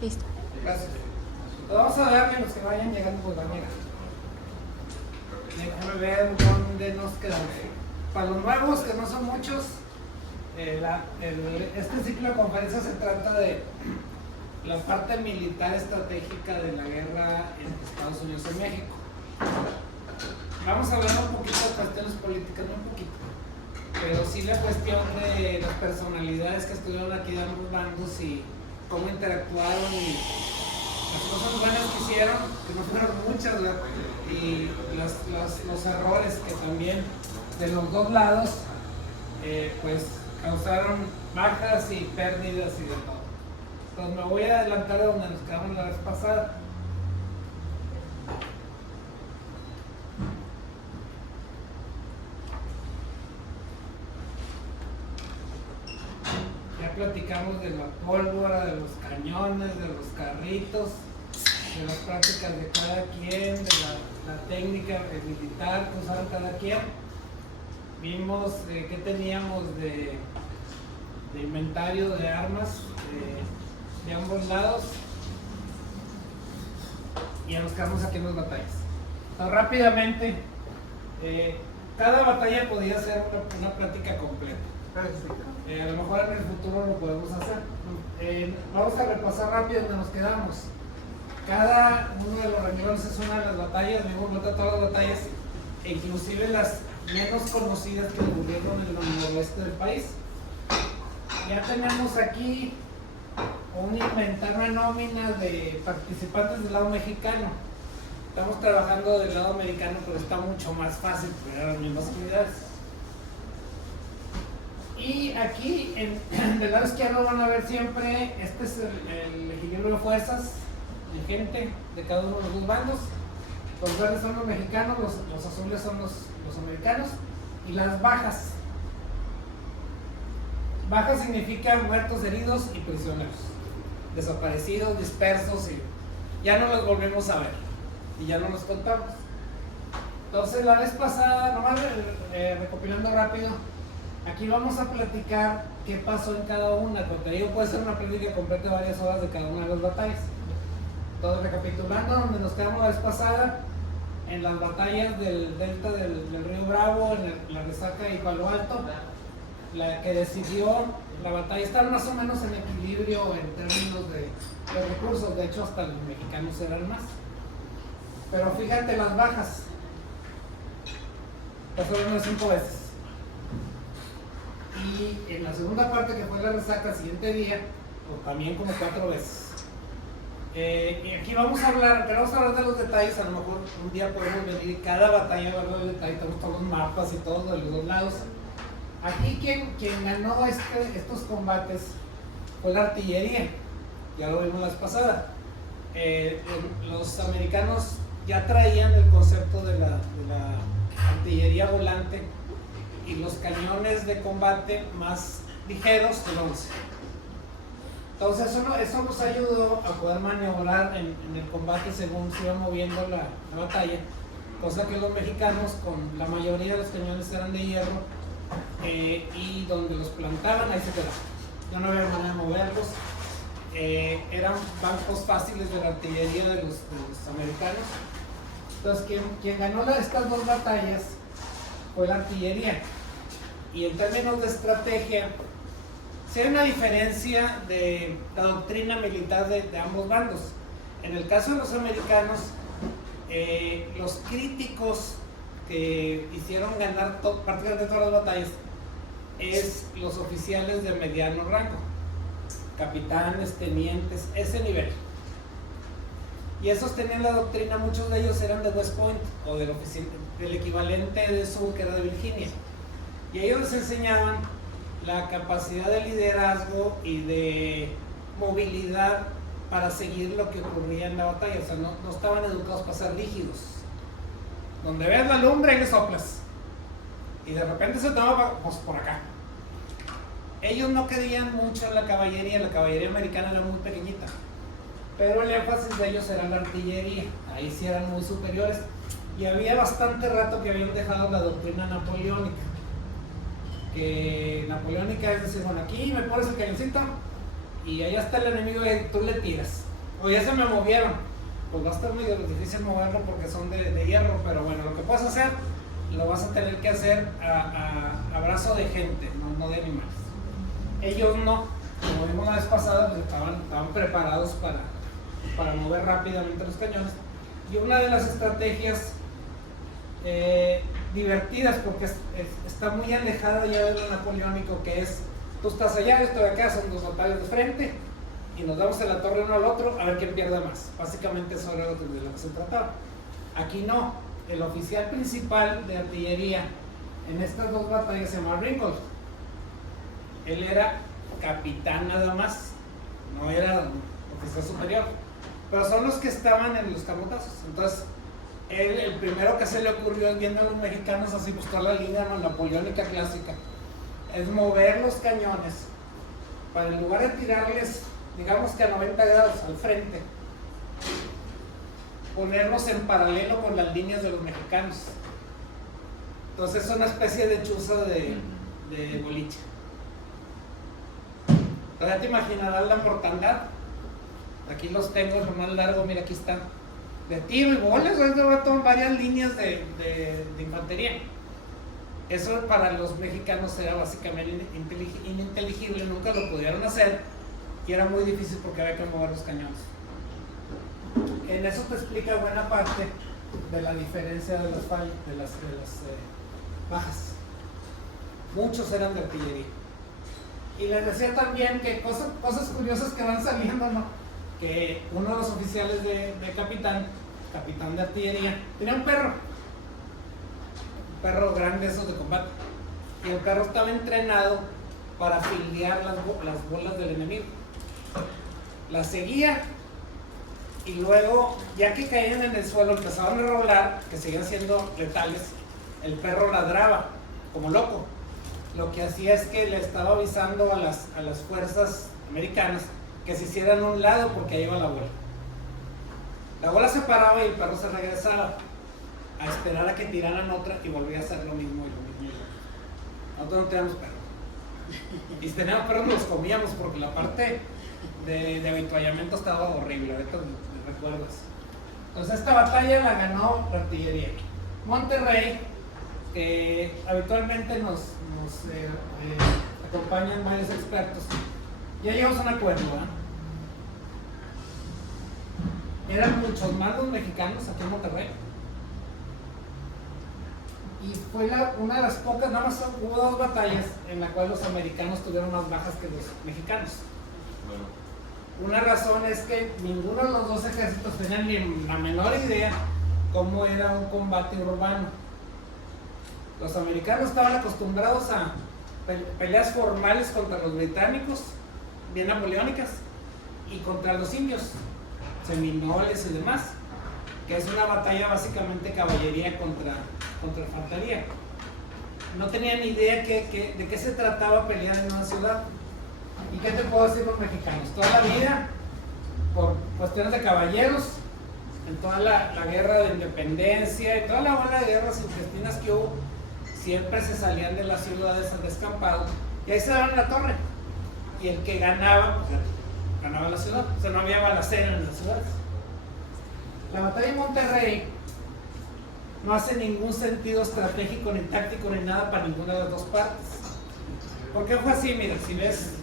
Listo. Gracias. Pues vamos a ver que los que vayan llegando, pues van llegando. Déjame ver dónde nos quedamos. Para los nuevos, que no son muchos, este ciclo de conferencias se trata de la parte militar estratégica de la guerra entre Estados Unidos y México. Vamos a hablar un poquito de cuestiones políticas, no un poquito, pero sí la cuestión de las personalidades que estuvieron aquí de ambos bandos y cómo interactuaron y las cosas buenas que hicieron, que no fueron muchas, ¿verdad? Y los errores que también de los dos lados pues causaron bajas y pérdidas y de todo. Entonces me voy a adelantar de donde nos quedamos la vez pasada. Ya platicamos de la pólvora, de los cañones, de los carritos, de las prácticas de cada quien, de la técnica militar que usaron cada quien. Vimos qué teníamos de inventario de armas de ambos lados y ya nos quedamos aquí en las batallas. Entonces, rápidamente, cada batalla podía ser una plática completa. A lo mejor en el futuro lo podemos hacer. Vamos a repasar rápido donde nos quedamos. Cada uno de los renglones es una de las batallas, vimos todas las batallas, inclusive las menos conocidas que ocurrieron en el noroeste del país. Ya tenemos aquí un inventario, una nómina de participantes del lado mexicano. Estamos trabajando del lado americano, pero está mucho más fácil, porque eran las mismas unidades. Y aquí, del lado izquierdo van a ver siempre, este es el equilibrio de fuerzas, de gente de cada uno de los dos bandos. Los verdes son los mexicanos, los azules son los americanos. Y las bajas. Bajas significan muertos, heridos y prisioneros. Desaparecidos, dispersos y ya no los volvemos a ver. Y ya no los contamos. Entonces la vez pasada, nomás recopilando rápido, aquí vamos a platicar qué pasó en cada una. Como te digo, puede ser una plática completa de varias horas de cada una de las batallas. Entonces, recapitulando donde nos quedamos la vez pasada, en las batallas del delta del río Bravo, en la Resaca y Palo Alto, la que decidió la batalla, estar más o menos en equilibrio en términos de recursos. De hecho, hasta los mexicanos eran más. Pero fíjate las bajas, pasaron 5 veces. Y en la segunda parte, que fue la Resaca, el siguiente día, pues también como 4 veces. Y aquí vamos a hablar, pero vamos a hablar de los detalles. A lo mejor un día podemos venir y cada batalla va a hablar de detalles, tenemos todos los mapas y todos de los dos lados. Aquí quien ganó estos combates fue la artillería, ya lo vimos la vez pasada. Los americanos ya traían el concepto de la artillería volante y los cañones de combate más ligeros del 11. Entonces eso nos ayudó a poder maniobrar en el combate según se iba moviendo la batalla, cosa que los mexicanos, con la mayoría de los cañones eran de hierro, y donde los plantaban ahí se quedaban. Ya no había manera de moverlos. Eran bancos fáciles de la artillería de los americanos. Entonces quien ganó estas dos batallas fue la artillería. Y en términos de estrategia, sí hay una diferencia de la doctrina militar de ambos bandos. En el caso de los americanos, los críticos que hicieron ganar prácticamente todas las batallas es los oficiales de mediano rango, capitanes, tenientes, ese nivel. Y esos tenían la doctrina, muchos de ellos eran de West Point o del equivalente de sur, que era de Virginia. Y ellos les enseñaban la capacidad de liderazgo y de movilidad para seguir lo que ocurría en la batalla. O sea, no estaban educados para ser rígidos. Donde veas la lumbre, ahí le soplas. Y de repente se tomaba pues, por acá. Ellos no querían mucho en la caballería americana era muy pequeñita. Pero el énfasis de ellos era la artillería. Ahí sí eran muy superiores. Y había bastante rato que habían dejado la doctrina napoleónica. Que napoleónica es decir, bueno, aquí me pones el cañoncito y allá está el enemigo y tú le tiras. o ya se me movieron, pues va a estar medio difícil moverlo porque son de hierro, pero bueno, lo que puedes hacer, lo vas a tener que hacer a brazo de gente, no de animales. Ellos no, como vimos la vez pasada, pues estaban preparados para mover rápidamente los cañones. Y una de las estrategias divertidas, porque está muy alejada ya de lo napoleónico, que es, tú estás allá, yo estoy acá, son dos batallas de frente, y nos damos en la torre uno al otro a ver quién pierde más. Básicamente eso era de lo que se trataba. Aquí no, el oficial principal de artillería en estas dos batallas se llama Ringgold. Él era capitán nada más, no era oficial superior, pero son los que estaban en los camotazos. Entonces él, el primero que se le ocurrió, viendo a los mexicanos así, pues toda la línea napoleónica clásica, es mover los cañones para, en lugar de tirarles, digamos que a 90 grados al frente, ponerlos en paralelo con las líneas de los mexicanos. Entonces es una especie de chuza de boliche. Ya te imaginarás la mortandad. Aquí los tengo, lo más largo, mira, aquí están. De tiro y bolas, son varias líneas de infantería. Eso para los mexicanos era básicamente ininteligible, nunca lo pudieron hacer y era muy difícil porque había que mover los cañones. En eso te explica buena parte de la diferencia de las bajas. Muchos eran de artillería. Y les decía también que cosas curiosas que van saliendo, ¿no? Que uno de los oficiales de capitán de artillería, tenía un perro grande, esos de combate, y el perro estaba entrenado para fildear las bolas del enemigo. Las seguía y luego, ya que caían en el suelo, empezaban a rolar, que seguían siendo letales. El perro ladraba como loco. Lo que hacía es que le estaba avisando a las fuerzas americanas que se hicieran a un lado porque ahí iba la bola. La bola se paraba y el perro se regresaba a esperar a que tiraran otra y volvía a hacer lo mismo y lo mismo. Nosotros no teníamos perros. Y si teníamos perros nos los comíamos porque la parte de avituallamiento estaba horrible, ahorita me recuerdas. Entonces esta batalla la ganó la artillería. Monterrey, habitualmente nos acompañan varios expertos. Ya llegamos a un acuerdo, Eran muchos más los mexicanos aquí en Monterrey. Y fue una de las pocas, nada más hubo dos batallas en las cuales los americanos tuvieron más bajas que los mexicanos. Bueno. Una razón es que ninguno de los dos ejércitos tenían ni la menor idea cómo era un combate urbano. Los americanos estaban acostumbrados a peleas formales contra los británicos, bien napoleónicas, y contra los indios, seminoles y demás, que es una batalla básicamente caballería contra infantería. No tenían ni idea de qué se trataba pelear en una ciudad. ¿Y qué te puedo decir los mexicanos? Toda la vida, por cuestiones de caballeros, en toda la guerra de independencia y toda la ola de guerras intestinas que hubo, siempre se salían de las ciudades al descampado y ahí se daban la torre. Y el que ganaba, pues ganaba la ciudad. O sea, no había balacera en las ciudades. La batalla de Monterrey no hace ningún sentido estratégico, ni táctico, ni nada para ninguna de las dos partes. ¿Por qué fue así? Mira, si ves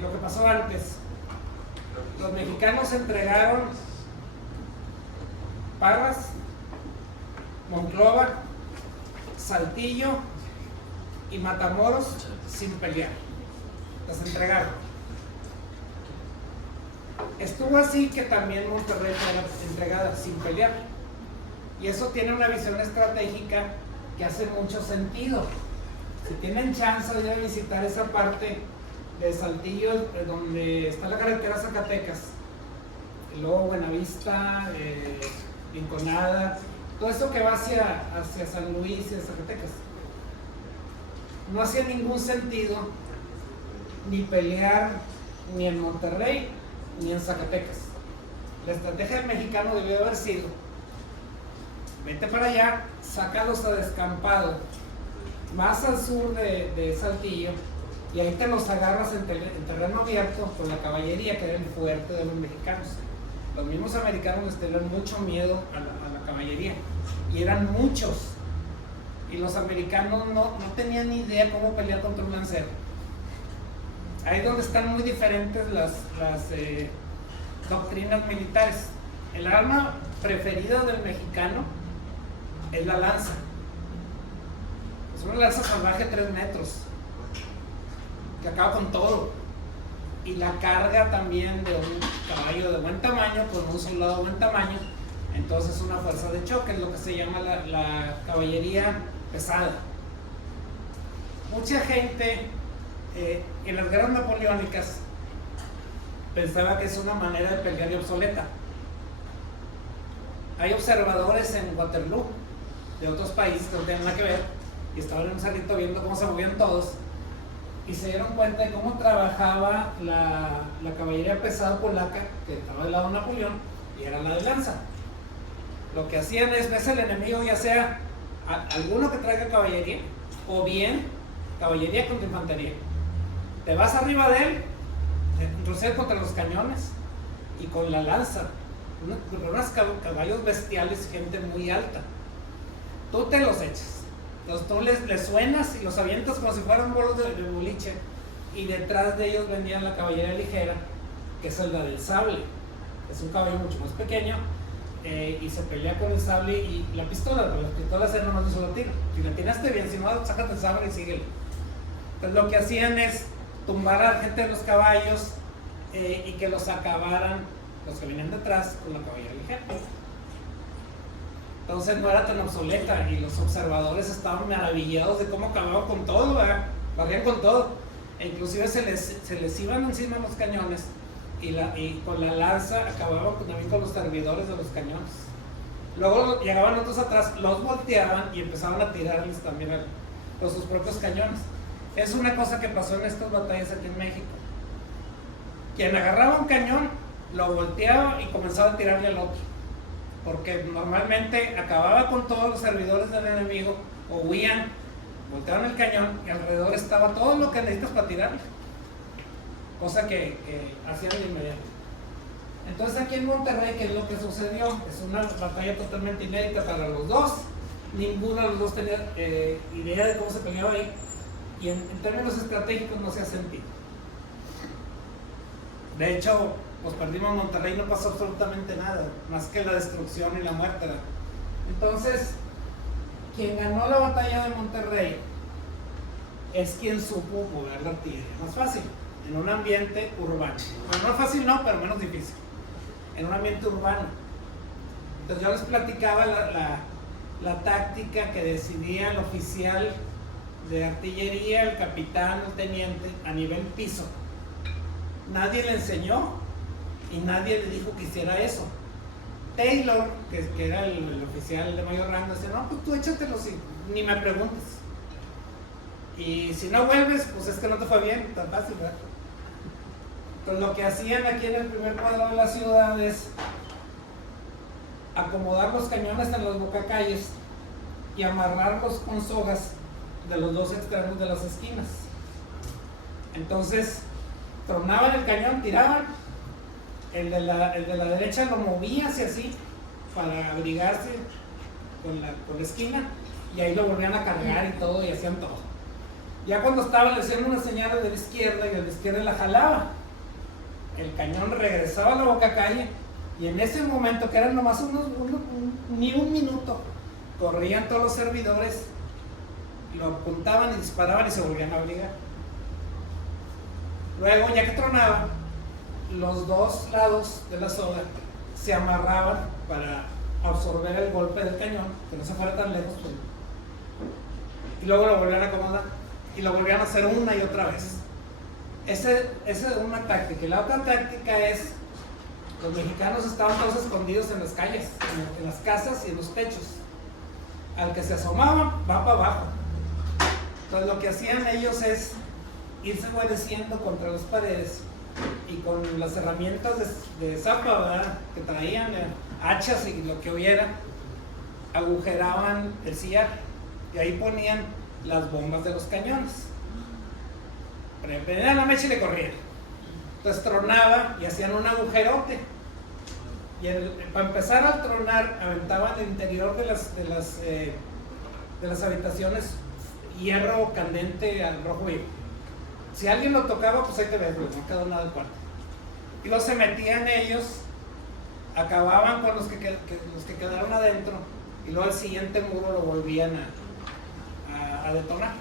lo que pasó antes, los mexicanos entregaron Parras, Monclova, Saltillo y Matamoros sin pelear. Las entregaron. Estuvo así que también Monterrey fue entregada sin pelear. Y eso tiene una visión estratégica que hace mucho sentido. Si tienen chance de visitar esa parte de Saltillo, donde está la carretera Zacatecas, y luego Buenavista, Rinconada, todo eso que va hacia San Luis y Zacatecas, no hacía ningún sentido ni pelear ni en Monterrey ni en Zacatecas. La estrategia del mexicano debió haber sido: vete para allá, sácalos a descampado, más al sur de Saltillo, y ahí te los agarras en terreno abierto con la caballería, que era el fuerte de los mexicanos. Los mismos americanos les tenían mucho miedo a la caballería, y eran muchos, y los americanos no tenían ni idea cómo pelear contra un lancero. Ahí es donde están muy diferentes las doctrinas militares. El arma preferida del mexicano es la lanza. Es una lanza salvaje de 3 metros, que acaba con todo. Y la carga también de un caballo de buen tamaño, con un soldado de buen tamaño. Entonces una fuerza de choque, es lo que se llama la caballería pesada. Mucha gente en las guerras napoleónicas pensaba que es una manera de pelear y obsoleta. Hay observadores en Waterloo de otros países que no tienen nada que ver, y estaban en un cerrito viendo cómo se movían todos, y se dieron cuenta de cómo trabajaba la caballería pesada polaca, que estaba del lado de Napoleón, y era la de lanza. Lo que hacían es, ves el enemigo, ya sea alguno que traiga caballería, o bien caballería contra infantería. Te vas arriba de él, retroceder contra los cañones, y con la lanza, unos caballos bestiales, gente muy alta. Tú te los echas. Entonces tú les suenas y los avientas como si fueran bolos de boliche, y detrás de ellos venían la caballería ligera, que es la del sable. Es un caballo mucho más pequeño, y se pelea con el sable y la pistola, pero las pistolas eran nomás de solo tiro. Si la tiraste bien, si no, sácate el sable y síguele. Entonces lo que hacían es tumbar a la gente de los caballos, y que los acabaran los que venían detrás con la caballería ligera. Entonces no era tan obsoleta, y los observadores estaban maravillados de cómo acababan con todo, ¿verdad? Barrían con todo, e inclusive se les iban encima los cañones, y con la lanza acababan también con los servidores de los cañones. Luego llegaban otros atrás, los volteaban y empezaban a tirarles también a sus propios cañones. Es una cosa que pasó en estas batallas aquí en México. Quien agarraba un cañón, lo volteaba y comenzaba a tirarle al otro, porque normalmente acababa con todos los servidores del enemigo, o huían, volteaban el cañón y alrededor estaba todo lo que necesitas para tirarle, cosa que hacían de inmediato. Entonces aquí en Monterrey, ¿qué es lo que sucedió? Es una batalla totalmente inédita para los dos. Ninguno de los dos tenía idea de cómo se peleaba ahí, y en términos estratégicos no se ha sentido. De hecho, pues perdimos Monterrey y no pasó absolutamente nada, más que la destrucción y la muerte. Entonces, quien ganó la batalla de Monterrey es quien supo mover la artillería más fácil, en un ambiente urbano. Bueno, no fácil no, pero menos difícil, en un ambiente urbano. Entonces yo les platicaba la táctica que decidía el oficial de artillería, el capitán, el teniente, a nivel piso. Nadie le enseñó y nadie le dijo que hiciera eso. Taylor, que era el oficial de mayor rango, dice, no, pues tú échatelo, ni me preguntes. Y si no vuelves, pues es que no te fue bien, tan fácil, ¿verdad? Entonces lo que hacían aquí en el primer cuadro de la ciudad es acomodar los cañones en las bocacalles y amarrarlos con sogas de los dos extremos de las esquinas. Entonces tronaban el cañón, tiraban, el de la derecha lo movía hacia así para abrigarse con la esquina, y ahí lo volvían a cargar y todo, y hacían todo. Ya cuando estaba, le hacían una señal de la izquierda, y de la izquierda la jalaba. El cañón regresaba a la bocacalle, y en ese momento, que eran nomás ni un minuto, corrían todos los servidores, lo apuntaban y disparaban y se volvían a abrigar. Luego, ya que tronaba, los dos lados de la soga se amarraban para absorber el golpe del cañón, que no se fuera tan lejos, pues. Y luego lo volvían a acomodar y lo volvían a hacer una y otra vez. Esa es una táctica. Y la otra táctica es, los mexicanos estaban todos escondidos en las calles, en las casas y en los techos. Al que se asomaba, va para abajo. Entonces lo que hacían ellos es irse guareciendo contra las paredes, y con las herramientas de zapa, ¿verdad?, que traían, hachas y lo que hubiera, agujeraban el sillar, y ahí ponían las bombas de los cañones. prendían la mecha y le corrían. Entonces tronaba y hacían un agujerote. Y para empezar a tronar, aventaban el interior de las habitaciones hierro candente al rojo vivo. Si alguien lo tocaba, pues ahí te ves, no quedó nada del cuarto. Y luego se metían ellos, acababan con los que quedaron adentro, y luego al siguiente muro lo volvían a detonar.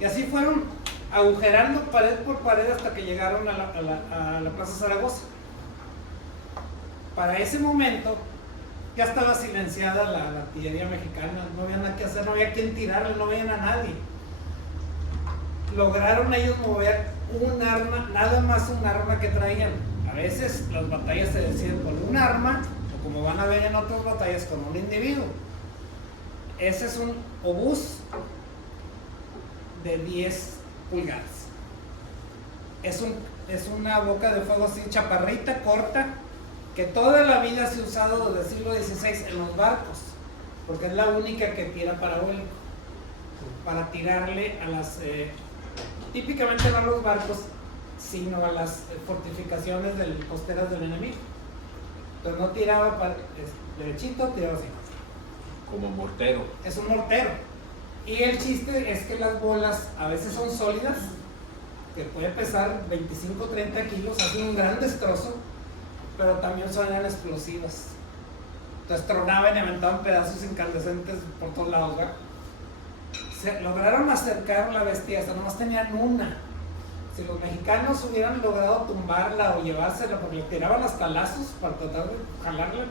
Y así fueron agujerando pared por pared hasta que llegaron a la Plaza Zaragoza. Para ese momento ya estaba silenciada la artillería mexicana, no había nada que hacer, no había quien tirarle, no veían a nadie. Lograron ellos mover un arma, nada más un arma que traían. A veces las batallas se deciden con un arma, o como van a ver en otras batallas, con un individuo. Ese es un obús de 10 pulgadas. Es una boca de fuego así, chaparrita, corta, que toda la vida se ha usado desde el siglo XVI en los barcos, porque es la única que tira parabólico, para tirarle a las, típicamente no a los barcos, sino a las fortificaciones costeras del enemigo. Entonces no tiraba derechito, tiraba así. Como mortero. Es un mortero. Y el chiste es que las bolas a veces son sólidas, que puede pesar 25 o 30 kilos, hacen un gran destrozo, pero también son explosivas. Entonces tronaban y aventaban pedazos incandescentes por todos lados, ¿verdad? Se lograron acercar la bestia, hasta nomás tenían una. Si los mexicanos hubieran logrado tumbarla o llevársela, porque le tiraban los talazos para tratar de jalarla,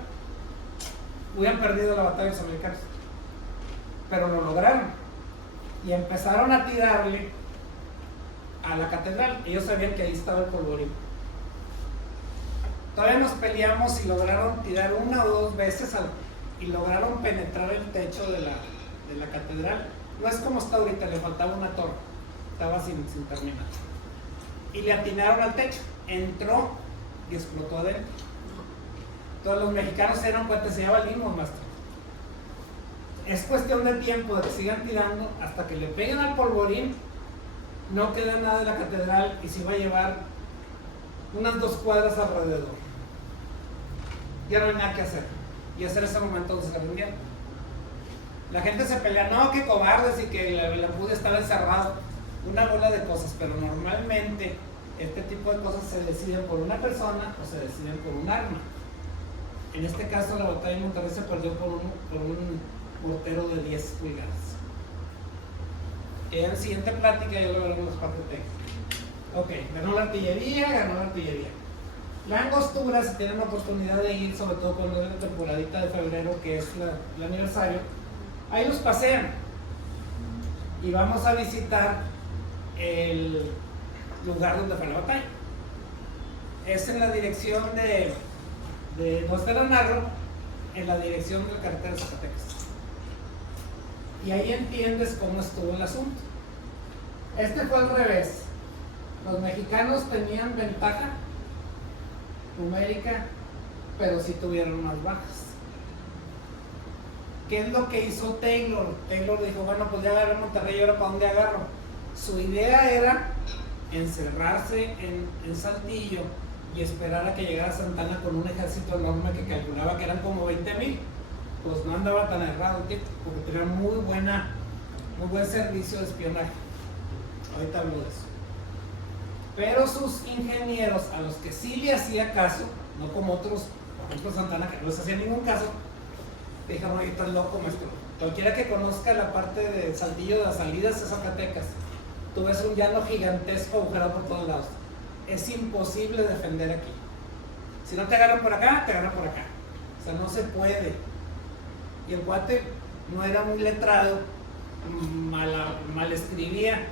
hubieran perdido la batalla los americanos. Pero lo lograron. Y empezaron a tirarle a la catedral. Ellos sabían que ahí estaba el polvorín. Todavía nos peleamos y lograron tirar una o dos veces y lograron penetrar el techo de la catedral. No es como está ahorita, le faltaba una torre, estaba sin terminar. Y le atinaron al techo, entró y explotó adentro. Todos los mexicanos se dieron cuenta, se llama limos, maestro. Es cuestión de tiempo de que sigan tirando hasta que le peguen al polvorín, no queda nada de la catedral y se va a llevar unas 2 cuadras alrededor. Ya no hay nada que hacer. Y ese era ese momento donde se rindieron. La gente se pelea, no, que cobardes y que el embudo estaba encerrado. Una bola de cosas, pero normalmente este tipo de cosas se deciden por una persona o se deciden por un arma. En este caso, la batalla de Monterrey se perdió por un mortero de 10 pulgadas. En la siguiente plática ya lo veremos las partes técnicas. Ok, ganó la artillería. La Angostura, si tienen la oportunidad de ir, sobre todo cuando es la temporadita de febrero, que es el aniversario, ahí los pasean. Y vamos a visitar el lugar donde fue la batalla. Es en la dirección de Nosteranagro, en la dirección de la carretera de Zacatecas. Y ahí entiendes cómo estuvo el asunto. Este fue al revés. Los mexicanos tenían ventaja numérica, pero sí tuvieron más bajas. ¿Qué es lo que hizo Taylor? Taylor dijo, bueno, pues ya agarré Monterrey, ¿y ahora para dónde agarro? Su idea era encerrarse en Saltillo y esperar a que llegara Santana con un ejército enorme que calculaba que eran como 20,000. Pues no andaba tan errado, porque tenía muy buen servicio de espionaje. Ahorita hablo de eso. Pero sus ingenieros, a los que sí le hacía caso, no como otros, por ejemplo Santana, que no les hacía ningún caso, dijeron, oye, estás loco, maestro. Cualquiera que conozca la parte de Saltillo, de las salidas de Zacatecas, tú ves un llano gigantesco agujerado por todos lados. Es imposible defender aquí. Si no te agarran por acá, te agarran por acá. O sea, no se puede. Y el cuate no era muy letrado, mal escribía,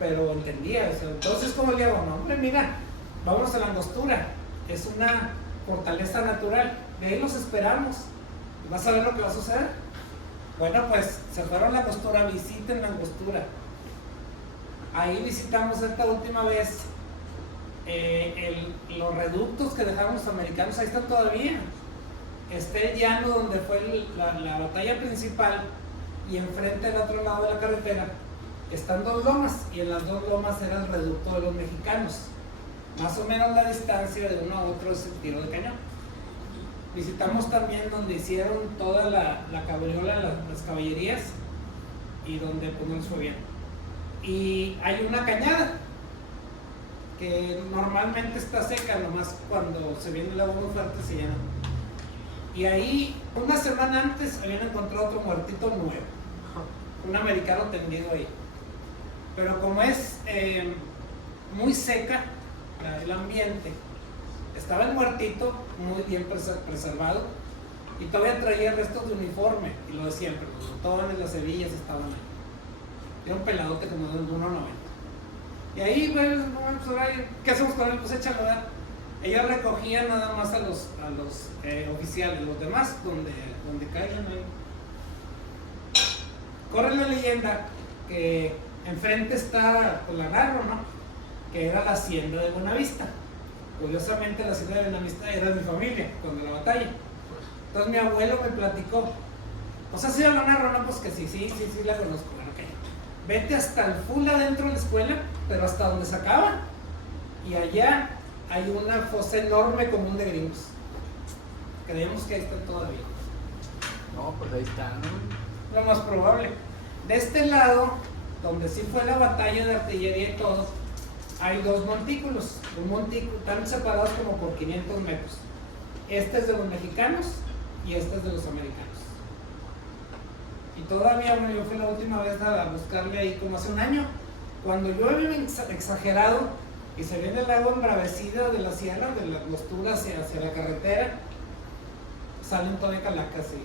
pero entendía. O sea, entonces, ¿cómo le hago? No, hombre, mira, vámonos a la Angostura. Es una fortaleza natural. De ahí los esperamos. ¿Vas a ver lo que va a suceder? Bueno, pues se fueron a la Angostura, visiten la Angostura. Ahí visitamos esta última vez los reductos que dejaron los americanos, ahí están todavía. Está el llano donde fue la batalla principal y enfrente del otro lado de la carretera están dos lomas y en las dos lomas era el reducto de los mexicanos. Más o menos la distancia de uno a otro es el tiro de cañón. Visitamos también donde hicieron toda la cabriola, las caballerías, y donde pues no les fue bien. Y hay una cañada que normalmente está seca, nomás cuando se viene el agua muy fuerte se llena. Y ahí, una semana antes, habían encontrado otro muertito nuevo, un americano tendido ahí. Pero como es muy seca el ambiente, estaba el muertito muy bien preservado y todavía traía restos de uniforme, y lo de siempre, los botones, las hebillas estaban ahí. Era un peladote como de 1.90. Y ahí, pues, ¿qué hacemos con él? Pues échalo, ¿verdad? Ellos recogían nada más a los oficiales, los demás, donde caigan ahí. Corre la leyenda que enfrente está pues, la Narro, ¿no? Que era la hacienda de Buenavista. Curiosamente, la hacienda de Buenavista era de mi familia, cuando la batalla. Entonces mi abuelo me platicó. O sea, ¿sí la Narro? No, pues que sí, la conozco. Bueno, ok. Vete hasta el full adentro de la escuela, pero hasta donde se acaba. Y allá hay una fosa enorme común de gringos. Creemos que ahí están todavía. No, pues ahí está, ¿no? Lo más probable. De este lado, donde sí fue la batalla de artillería y todo, hay dos montículos. Un montículo, están separados como por 500 metros. Este es de los mexicanos y este es de los americanos. Y todavía, bueno, yo fui la última vez a buscarle ahí como hace un año. Cuando llueve exagerado y se viene el agua embravecida de la sierra, de la costura hacia la carretera, salen todavía calacas y...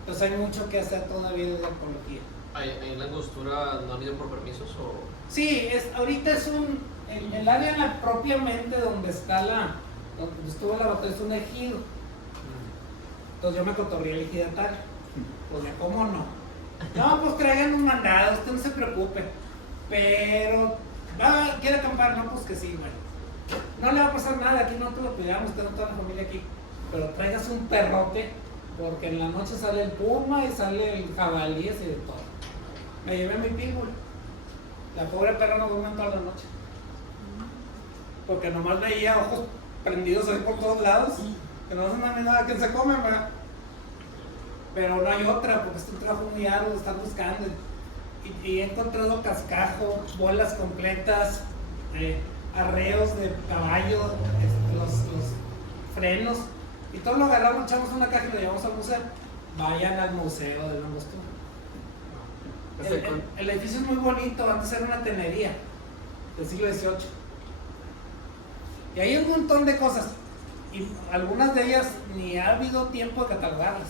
Entonces hay mucho que hacer todavía de la ecología. ¿Ahí en la angostura no han ido por permisos o...? Sí, ahorita es el área propiamente donde donde estuvo la batalla es un ejido. Entonces yo me cotorreé el ejidatario. Pues ya, ¿cómo no? No, pues traigan un mandado, usted no se preocupe. Pero, ¿quiere acampar? No, pues que sí, bueno. No le va a pasar nada, aquí no te lo cuidamos, usted no toda la familia aquí. Pero traigas un perrote, porque en la noche sale el puma y sale el jabalí y de todo. Me llevé a mi pitbull. La pobre perra no durmió toda la noche. Porque nomás veía ojos prendidos ahí por todos lados. Que no hacen nada, que se comen, ¿verdad? Pero no hay otra, porque es un trabajo muy arduo, están buscando. Y he encontrado cascajo, bolas completas, arreos de caballo, los frenos. Y todo lo agarramos, echamos una caja y lo llevamos al museo. Vayan al museo de la angostura. El edificio es muy bonito, antes era una tenería del siglo XVIII. Y hay un montón de cosas. Y algunas de ellas ni ha habido tiempo de catalogarlas.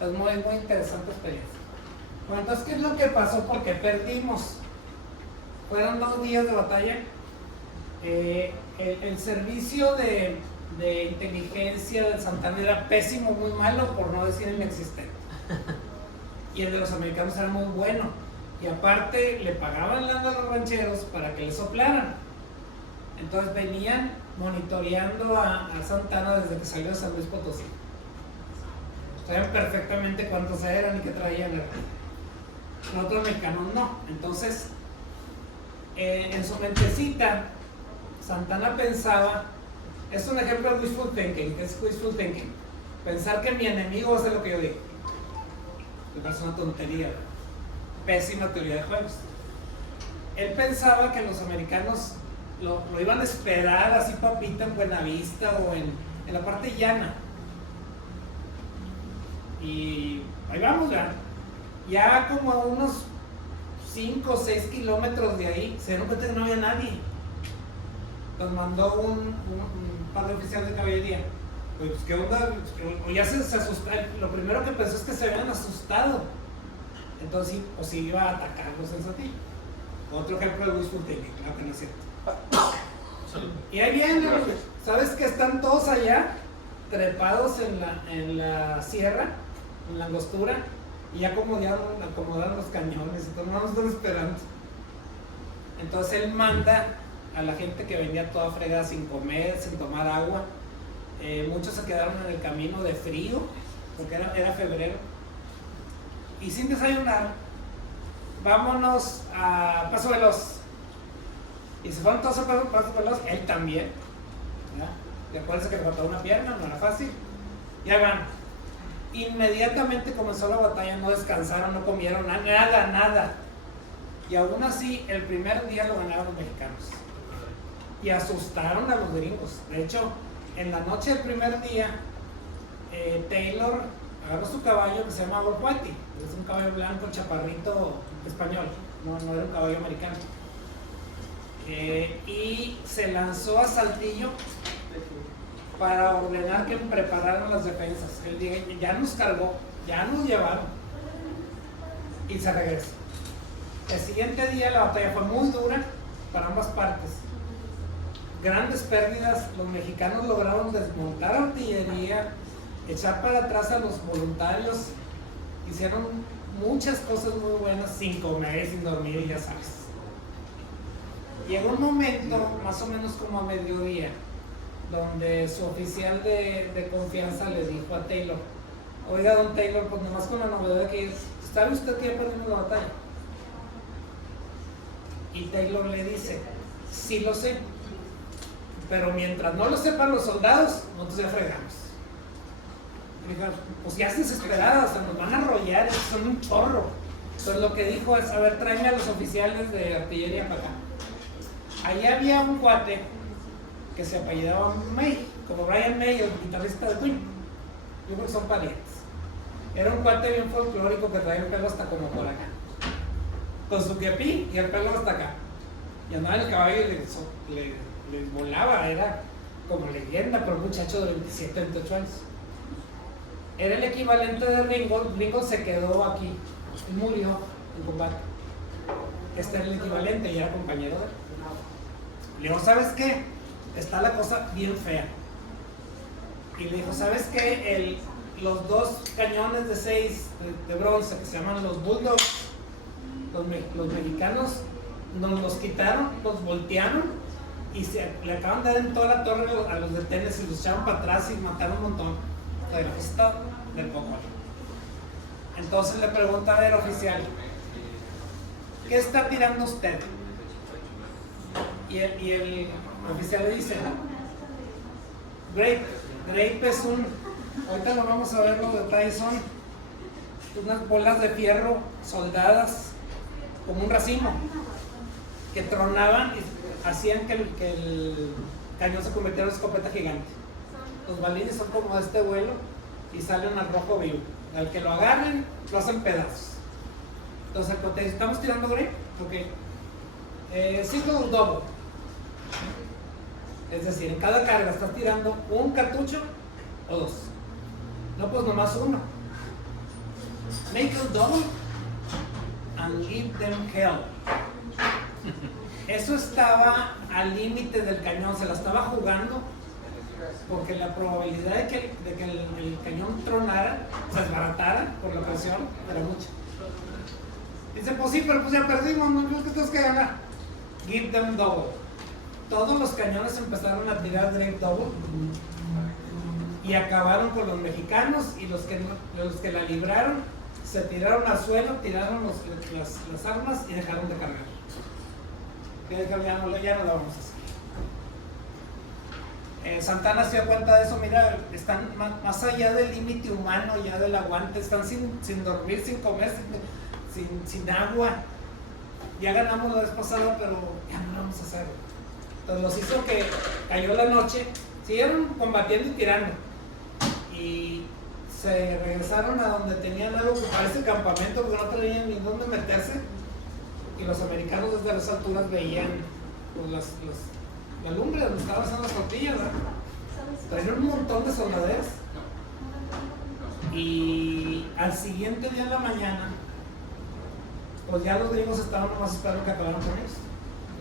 Es muy interesante experiencia. Bueno, entonces, ¿qué es lo que pasó? Porque perdimos. Fueron 2 días de batalla. El servicio de inteligencia de Santana era pésimo, muy malo, por no decir inexistente. Y el de los americanos era muy bueno. Y aparte, le pagaban lana a los rancheros para que le soplaran. Entonces venían monitoreando a Santana desde que salió de San Luis Potosí. Sabían perfectamente cuántos eran y qué traían. Nosotros mexicanos no. Entonces, en su mentecita, Santana pensaba, es un ejemplo de wishful thinking. ¿Qué es wishful thinking? Pensar que mi enemigo va a hacer lo que yo digo. Me parece una tontería, ¿verdad? Pésima teoría de juegos. Él pensaba que los americanos lo iban a esperar así papita en Buenavista o en la parte llana. Y ahí vamos ya como a unos 5 o 6 kilómetros de ahí se dieron cuenta que no había nadie. Nos mandó un par de oficiales de caballería. Pues qué onda, o ya se asustaron. Lo primero que pensó es que se habían asustado. Entonces sí, o si iba a atacarlos en Saltillo. Otro ejemplo de wishful thinking, claro que no es cierto. Y ahí viene, ¿sabes que están todos allá trepados en la sierra, en la angostura, y ya acomodaron los cañones y todo, no nos están esperando? Entonces él manda a la gente que venía toda fregada sin comer, sin tomar agua. Muchos se quedaron en el camino de frío, porque era febrero. y sin desayunar, vámonos a Paso Veloz. Y se fueron todos a Paso Veloz, él también. ¿Ya? Y acuérdense que le faltaba una pierna, no era fácil. Ya van. Inmediatamente comenzó la batalla, no descansaron, no comieron nada. Y aún así, el primer día lo ganaron los mexicanos. Y asustaron a los gringos. De hecho, en la noche del primer día, Taylor agarró su caballo que se llama Whitey. Es un caballo blanco, chaparrito español. No era un caballo americano. Y se lanzó a Saltillo para ordenar que prepararan las defensas. Él dijo, ya nos cargó, ya nos llevaron. Y se regresó. El siguiente día la batalla fue muy dura para ambas partes. Grandes pérdidas, los mexicanos lograron desmontar artillería, echar para atrás a los voluntarios, hicieron muchas cosas muy buenas sin comer, sin dormir, ya sabes. Llegó un momento, más o menos como a mediodía, donde su oficial de confianza le dijo a Taylor, oiga, don Taylor, pues nomás con la novedad de que ¿sabe usted que ya perdimos la batalla? Y Taylor le dice, sí lo sé, pero mientras no lo sepan los soldados, nosotros ya fregamos. Y dijo, pues ya es desesperada, o sea, nos van a arrollar, son un chorro. Entonces lo que dijo es, a ver, tráeme a los oficiales de artillería para acá. Ahí había un cuate que se apellidaba May, como Brian May, el guitarrista de Queen. Yo creo que son parientes. Era un cuate bien folclórico que traía el pelo hasta como por acá, con su kepi y el pelo hasta acá. Y andaba en el caballo y le volaba, era como leyenda, pero un muchacho de 27, 28 años. Era el equivalente de Ringo. Ringo se quedó aquí y murió en combate. Este era el equivalente y era compañero de él. Le dijo, ¿sabes qué? Está la cosa bien fea. Y le dijo, ¿sabes qué? Los dos cañones de 6 de bronce que se llaman los Bulldogs, los mexicanos nos los quitaron, los voltearon y le acaban de dar en toda la torre a los de Tennessee, los echaron para atrás y mataron un montón. Del ejército del Poco. Entonces le pregunta al oficial, ¿qué está tirando usted? Y el oficial le dice, grape es ahorita lo vamos a ver, los detalles son unas bolas de fierro soldadas como un racimo que tronaban y hacían que el cañón se convirtiera en una escopeta gigante. Los balines son como de este vuelo y salen al rojo vivo. Al que lo agarren, lo hacen pedazos. Entonces, cuando estamos tirando grape, ok. Single double. Es decir, en cada carga estás tirando un cartucho o dos. No, pues nomás uno. Make a double and give them hell. Eso estaba al límite del cañón, se la estaba jugando porque la probabilidad de que el cañón tronara, se desbaratara por la presión, era mucha. Dice, pues sí, pero pues ya perdimos, no creo que tienes que ganar. Give them double. Todos los cañones empezaron a tirar grape double y acabaron con los mexicanos, y los que la libraron se tiraron al suelo, tiraron las armas y dejaron de cargar. Ya no la vamos a hacer. Santana se dio cuenta de eso. Mira, están más allá del límite humano, ya del aguante, están sin dormir, sin comer, sin agua. Ya ganamos la vez pasada, pero ya no lo vamos a hacer. Entonces los hizo que cayó la noche, siguieron combatiendo y tirando, y se regresaron a donde tenían algo que parece campamento, porque no tenían ni dónde meterse, y los americanos desde las alturas veían pues, la lumbre donde estaban haciendo las tortillas, ¿verdad? Traían un montón de soldaderos, y al siguiente día en la mañana pues ya los gringos estaban nomás esperando que acabaran con ellos.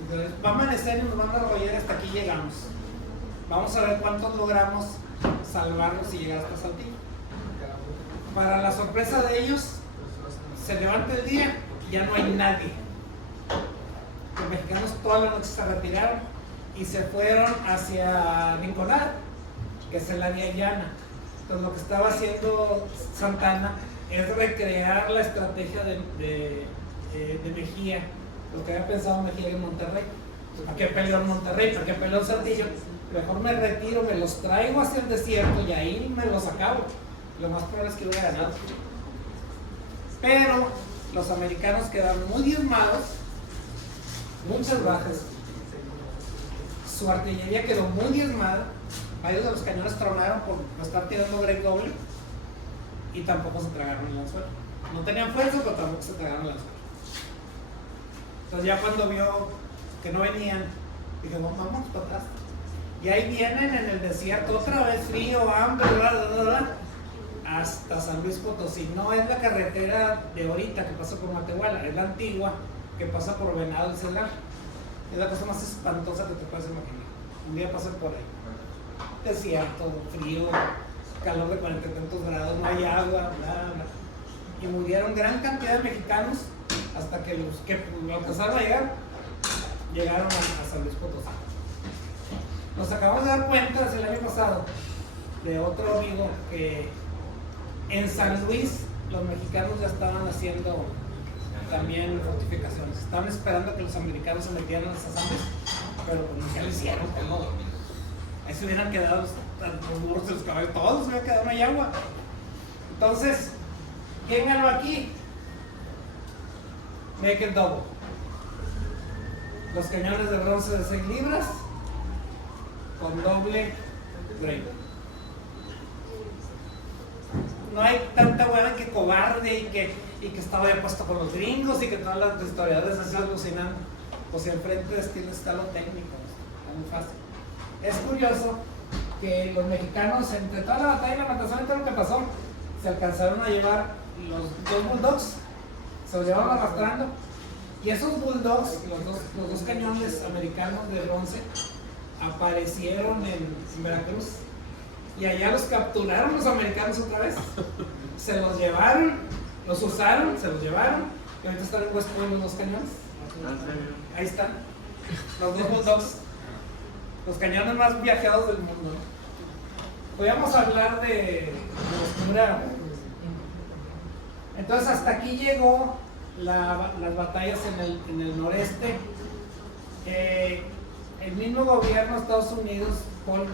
Entonces, va a amanecer y nos van a arrollar, hasta aquí llegamos. Vamos a ver cuántos logramos salvarlos y llegar hasta Saltillo. Para la sorpresa de ellos, se levanta el día y ya no hay nadie. Los mexicanos toda la noche se retiraron y se fueron hacia Rinconada, que es el área llana. Entonces lo que estaba haciendo Santana es recrear la estrategia de Mejía, lo que había pensado Mejía en Monterrey. ¿Para qué peleó en Monterrey? ¿Para qué peleó en Saltillo? Mejor me retiro, me los traigo hacia el desierto y ahí me los acabo. Lo más probable es que hubiera ganado. Pero los americanos quedaron muy diezmados, muchas bajas. Su artillería quedó muy diezmada. Varios de los cañones tronaron por estar tirando break doble y tampoco se tragaron el anzuelo. No tenían fuerza, pero tampoco se tragaron el anzuelo. Entonces ya cuando vio que no venían, dije, bueno, vamos para atrás. Y ahí vienen en el desierto, otra vez frío, hambre, hasta San Luis Potosí. No es la carretera de ahorita que pasa por Matehuala, es la antigua que pasa por Venado y Celgar. Es la cosa más espantosa que te puedes imaginar. Un día pasé por ahí. Desierto, frío, calor de 40 y tantos grados, no hay agua, bla, bla. Y murieron gran cantidad de mexicanos hasta que los que alcanzaron a llegar, llegaron a San Luis Potosí. Nos acabamos de dar cuenta desde el año pasado de otro amigo que en San Luis los mexicanos ya estaban haciendo también fortificaciones. Estaban esperando que los americanos se metieran en esas Andes, pero pues ya lo hicieron, ¿cómo? Ahí se hubieran quedado los burros de los caballos, todos se hubieran quedado, no hay agua. Entonces, ¿quién ganó aquí? Make it double. Los cañones de bronce de 6 libras con doble grade. No hay tanta hueva que cobarde y que estaba ya puesto por los gringos y que todas las historiadores así alucinan. Pues enfrente de estilo está lo técnico, está muy fácil. Es curioso que los mexicanos, entre toda la batalla y la matación, entre lo que pasó, se alcanzaron a llevar los 2 bulldogs, se los llevaron arrastrando. Y esos bulldogs, los dos cañones americanos de bronce, aparecieron en Veracruz. Y allá los capturaron los americanos otra vez. Se los llevaron, los usaron, se los llevaron. Y ahorita están en West Point los 2 cañones. Ahí están, los 2 bulldogs. Los cañones más viajados del mundo. Podríamos hablar de postura. Entonces hasta aquí llegó las batallas en el noreste. El mismo gobierno de Estados Unidos, Polk,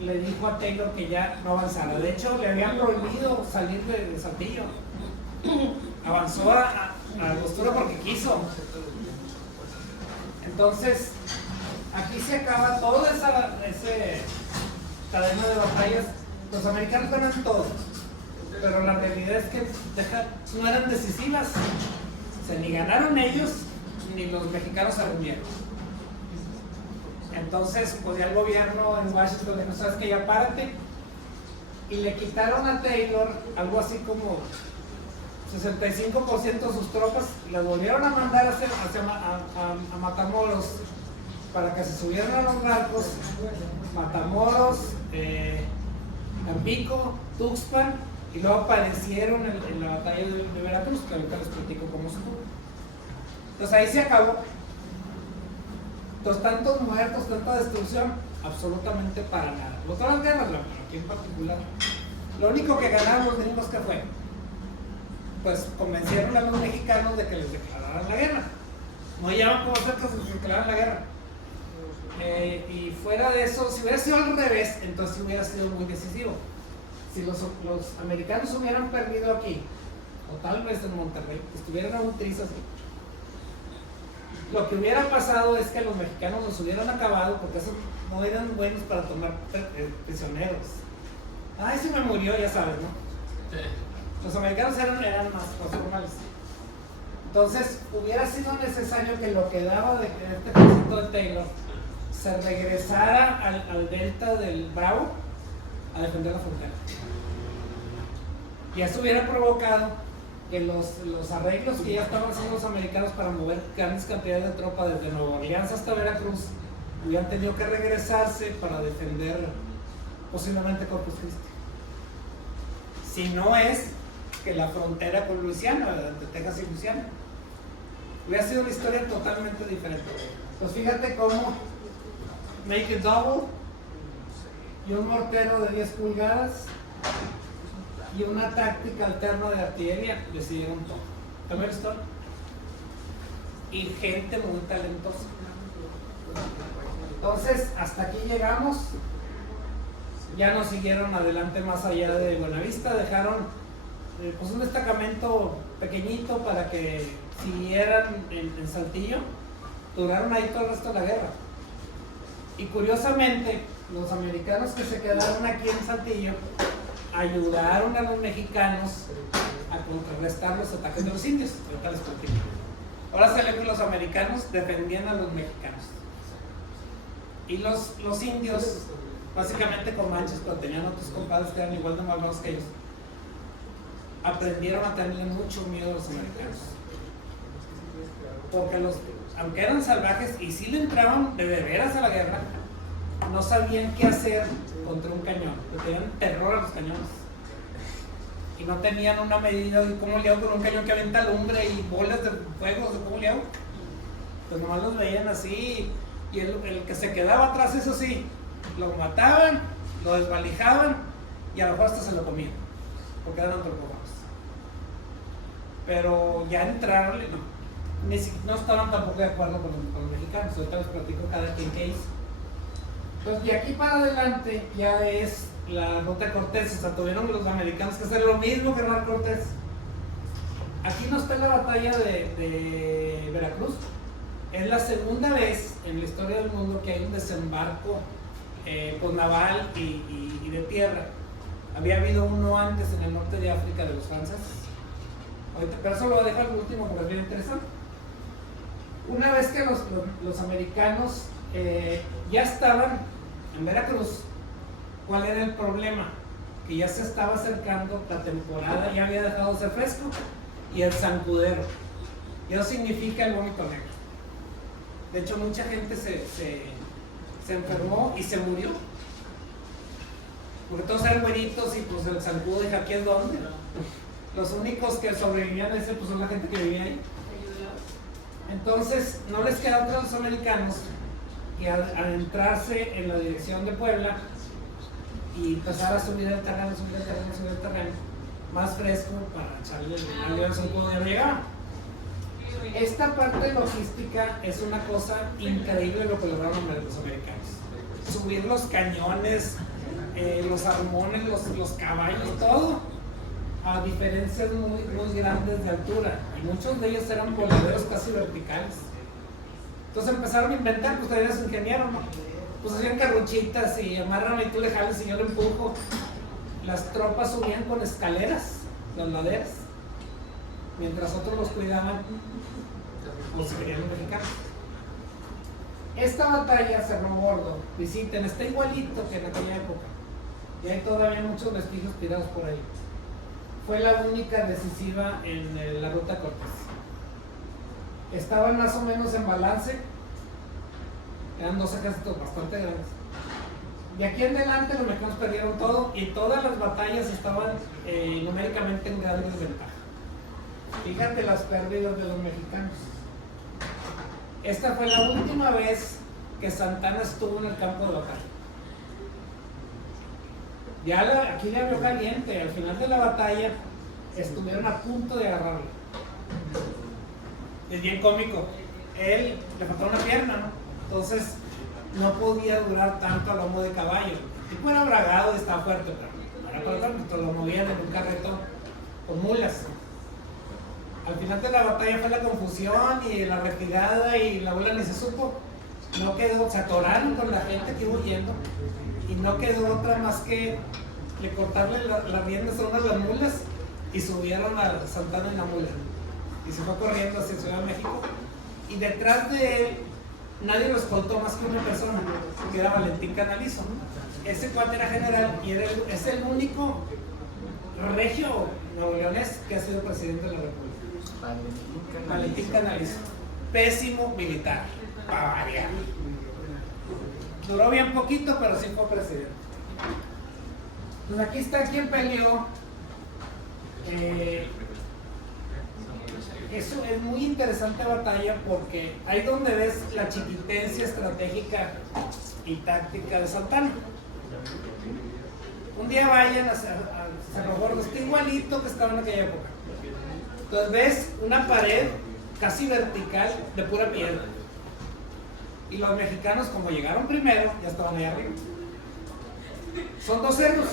le dijo a Taylor que ya no avanzara. De hecho, le habían prohibido salir de Saltillo. Avanzó a Angostura porque quiso. Entonces, aquí se acaba toda esa cadena de batallas. Los americanos ganan todo, pero la realidad es que no eran decisivas. O sea, ni ganaron ellos, ni los mexicanos se rindieron. Entonces, pues ya el gobierno en Washington dijo, ¿sabes qué? Ya párate. Y le quitaron a Taylor algo así como 65% de sus tropas, y las volvieron a mandar a Matamoros para que se subieran a los barcos. Matamoros, Tampico, Tuxpan, y luego aparecieron en la batalla de Veracruz, que ahorita les platico cómo estuvo. Entonces ahí se acabó. Entonces, tantos muertos, tanta destrucción, absolutamente para nada. Los otras guerras, pero aquí en particular. Lo único que ganaron los gringos, ¿qué fue? Pues convencieron a los mexicanos de que les declararan la guerra. No llaman como hacer que se declararan la guerra. Y fuera de eso, si hubiera sido al revés, entonces hubiera sido muy decisivo. Si los americanos hubieran perdido aquí, o tal vez en Monterrey, estuvieran a un triz así, lo que hubiera pasado es que los mexicanos los hubieran acabado, porque esos no eran buenos para tomar prisioneros. Ay, si me murió, ya sabes, ¿no? Sí. Los americanos eran más formales. Entonces, hubiera sido necesario que lo que daba de este ejército de Taylor se regresara al delta del Bravo a defender la frontera. Y eso hubiera provocado que los arreglos que ya estaban haciendo los americanos para mover grandes cantidades de tropas desde Nueva Orleans hasta Veracruz hubieran tenido que regresarse para defender posiblemente Corpus Christi. Si no es que la frontera con Luisiana, de Texas y Luisiana, hubiera sido una historia totalmente diferente. Pues fíjate cómo make it double y un mortero de 10 pulgadas y una táctica alterna de artillería, decidieron todo. ¿También esto? Y gente muy talentosa. Entonces, hasta aquí llegamos. Ya no siguieron adelante más allá de Buenavista, dejaron pues un destacamento pequeñito para que siguieran en Saltillo. Duraron ahí todo el resto de la guerra. Y curiosamente, los americanos que se quedaron aquí en Saltillo ayudaron a los mexicanos a contrarrestar los ataques de los indios. Ahorita les platico. Ahora se lee que los americanos defendían a los mexicanos. Y los indios, básicamente comanches, cuando tenían otros compadres que eran igual de malvados que ellos, aprendieron a tenerle mucho miedo a los americanos. Porque aunque eran salvajes y sí le entraban de veras a la guerra, no sabían qué hacer contra un cañón. Le tenían terror a los cañones. Y no tenían una medida de cómo le hago con un cañón que avienta lumbre y bolas de fuego, ¿cómo le hago? Pues nomás los veían así, y el que se quedaba atrás, eso sí, lo mataban, lo desvalijaban y a lo mejor hasta se lo comían, porque eran antropófagos. Pero ya entrarle, no estaban tampoco de acuerdo con los mexicanos. Ahorita les platico cada quien qué hizo. Entonces, de aquí para adelante ya es la ruta de Cortés. O sea, tuvieron los americanos que hacer lo mismo que Hernán Cortés. Aquí no está la batalla de Veracruz. Es la segunda vez en la historia del mundo que hay un desembarco pues, naval y de tierra. Había habido uno antes en el norte de África de los franceses. Ahorita, pero eso lo voy a dejar al último porque es bien interesante. Una vez que los americanos ya estaban en Veracruz, ¿cuál era el problema? Que ya se estaba acercando la temporada, ya había dejado de ser fresco, y el zancudero. Y eso significa el vómito negro. De hecho, mucha gente se enfermó y se murió. Porque todos eran güeritos y pues el zancudo dijo, ¿aquí es dónde? Los únicos que sobrevivían a ese pues son la gente que vivía ahí. Entonces, no les queda otra a los americanos que adentrarse en la dirección de Puebla y empezar a subir el terreno, más fresco para echarle al león zancudo y no llegaba. Esta parte logística es una cosa increíble lo que lograron los americanos. Subir los cañones, los armones, los caballos, todo a diferencias muy grandes de altura, y muchos de ellos eran voladeros casi verticales. Entonces empezaron a inventar, pues ustedes eres ingeniero, ¿no? Pues hacían carruchitas y amarran y tú le jales y yo le empujo. Las tropas subían con escaleras, las laderas, mientras otros los cuidaban, los civilianos mexicanos. Esta batalla, Cerro Gordo, visiten, está igualito que en aquella época, y hay todavía muchos vestigios tirados por ahí. Fue la única decisiva en la ruta Cortés. Estaban más o menos en balance, eran dos ejércitos bastante grandes. De aquí en adelante los mexicanos perdieron todo y todas las batallas estaban numéricamente en gran desventaja. Fíjate las pérdidas de los mexicanos. Esta fue la última vez que Santana estuvo en el campo de batalla. Aquí le abrió caliente, al final de la batalla estuvieron a punto de agarrarlo. Es bien cómico, él le faltó una pierna, ¿no? Entonces no podía durar tanto a lomo de caballo. El tipo era bragado y estaba fuerte, pero no era para tanto, lo movían en un carreto con mulas. Al final de la batalla fue la confusión y la retirada y la bola ni se supo. No quedó, se atoraron con la gente que iba huyendo y no quedó otra más que cortarle las riendas a una de las mulas y subieron a Santana en la mula y se fue corriendo hacia Ciudad de México, y detrás de él nadie lo escoltó más que una persona, que era Valentín Canalizo. Ese cuate era general y es el único regio neoleonés que ha sido presidente de la República. Valentín Canalizo, pésimo militar, para variar. Duró bien poquito, pero sí fue presidente. Pues aquí está quien peleó. Eso es muy interesante batalla porque ahí donde ves la chiquitencia estratégica y táctica de Santana. Un día vayan a Cerro Gordo, está igualito que estaba en aquella época. Entonces ves una pared casi vertical de pura piedra. Y los mexicanos, como llegaron primero, ya estaban ahí arriba. Son dos cerros.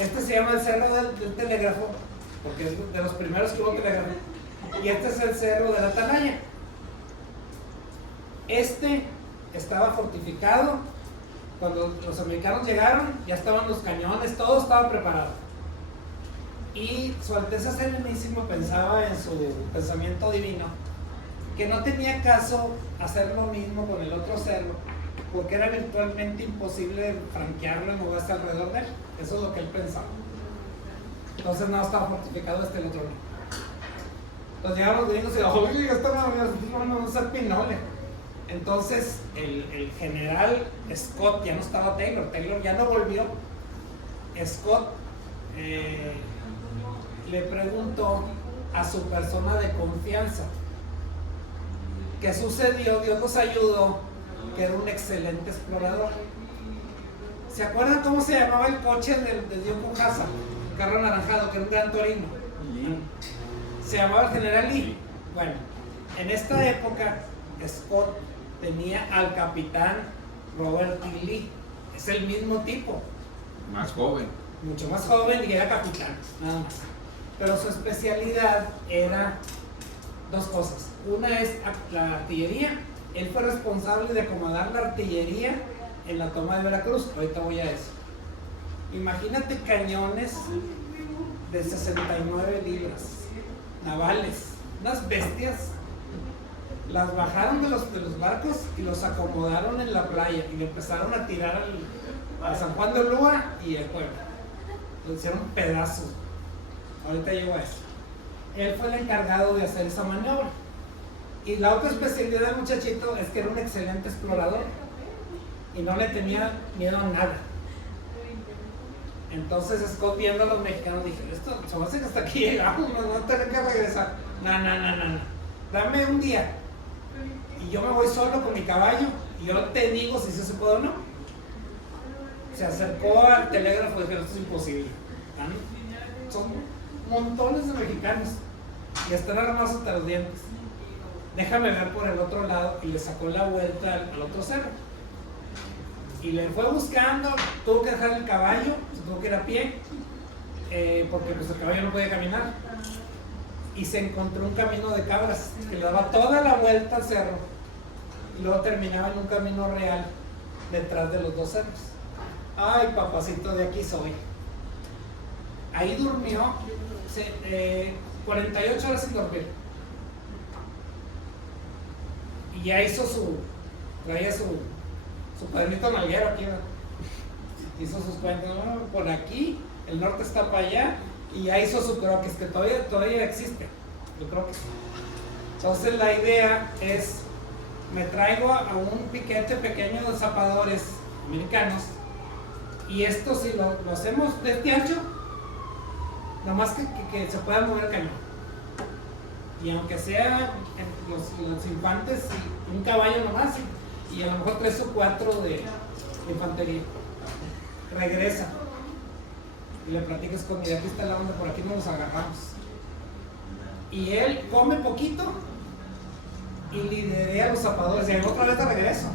Este se llama el Cerro del Telégrafo, porque es de los primeros que hubo telégrafo. Y este es el Cerro de la Atalaya. Este estaba fortificado. Cuando los americanos llegaron, ya estaban los cañones, todo estaba preparado. Y Su Alteza Serenísimo pensaba en su pensamiento divino que no tenía caso hacer lo mismo con el otro cerro, porque era virtualmente imposible franquearlo y moverse alrededor de él. Eso es lo que él pensaba. Entonces no estaba fortificado el otro no. Entonces llegaron los gringos y dijeron, oye, esto no va a ser Pinole. Entonces el general Scott, ya no estaba Taylor ya no volvió. Scott le preguntó a su persona de confianza qué sucedió. Dios nos ayudó, que era un excelente explorador. ¿Se acuerdan cómo se llamaba el coche de Diogo Casa? El carro anaranjado, que era un Gran Torino. Se llamaba el General Lee. Bueno, en esta época Scott tenía al capitán Robert E. Lee. Es el mismo tipo, Más joven. mucho más joven, y era capitán, nada más. Pero su especialidad era dos cosas. Una es la artillería. Él fue responsable de acomodar la artillería en la toma de Veracruz. Ahorita voy a eso. Imagínate cañones de 69 libras, navales, unas bestias. Las bajaron de los barcos y los acomodaron en la playa y le empezaron a tirar a San Juan de Ulúa y el pueblo. Lo hicieron pedazos. Ahorita llego a eso. Él fue el encargado de hacer esa maniobra. Y la otra especialidad del muchachito es que era un excelente explorador y no le tenía miedo a nada. Entonces Scott, viendo a los mexicanos, dije, esto se me hace que hasta aquí llegamos, no tener que regresar. No. Dame un día y yo me voy solo con mi caballo y yo te digo si se puede o no. Se acercó al telégrafo y dijo, esto es imposible. Son montones de mexicanos y están armados hasta los dientes. Déjame ver por el otro lado, y le sacó la vuelta al otro cerro. Y le fue buscando, tuvo que dejar el caballo, se tuvo que ir a pie, porque pues el caballo no podía caminar. Y se encontró un camino de cabras que le daba toda la vuelta al cerro y luego terminaba en un camino real detrás de los dos cerros. Ay, papacito, de aquí soy. Ahí durmió 48 horas sin dormir. Y ya hizo traía su cuadernito nalguero aquí, ¿no? Hizo sus cuentas, bueno, por aquí, el norte está para allá, y ya hizo su croquis, que todavía existe, el croquis. Entonces la idea es, me traigo a un piquete pequeño de zapadores americanos, y esto si lo hacemos de este ancho, nomás que se pueda mover el cañón. Y aunque sea los infantes y un caballo nomás, y a lo mejor 3 o 4 de infantería, regresa y le platicas con mi, aquí está la onda, por aquí nos agarramos. Y él come poquito y liderea a los zapadores, y otra vez de regreso.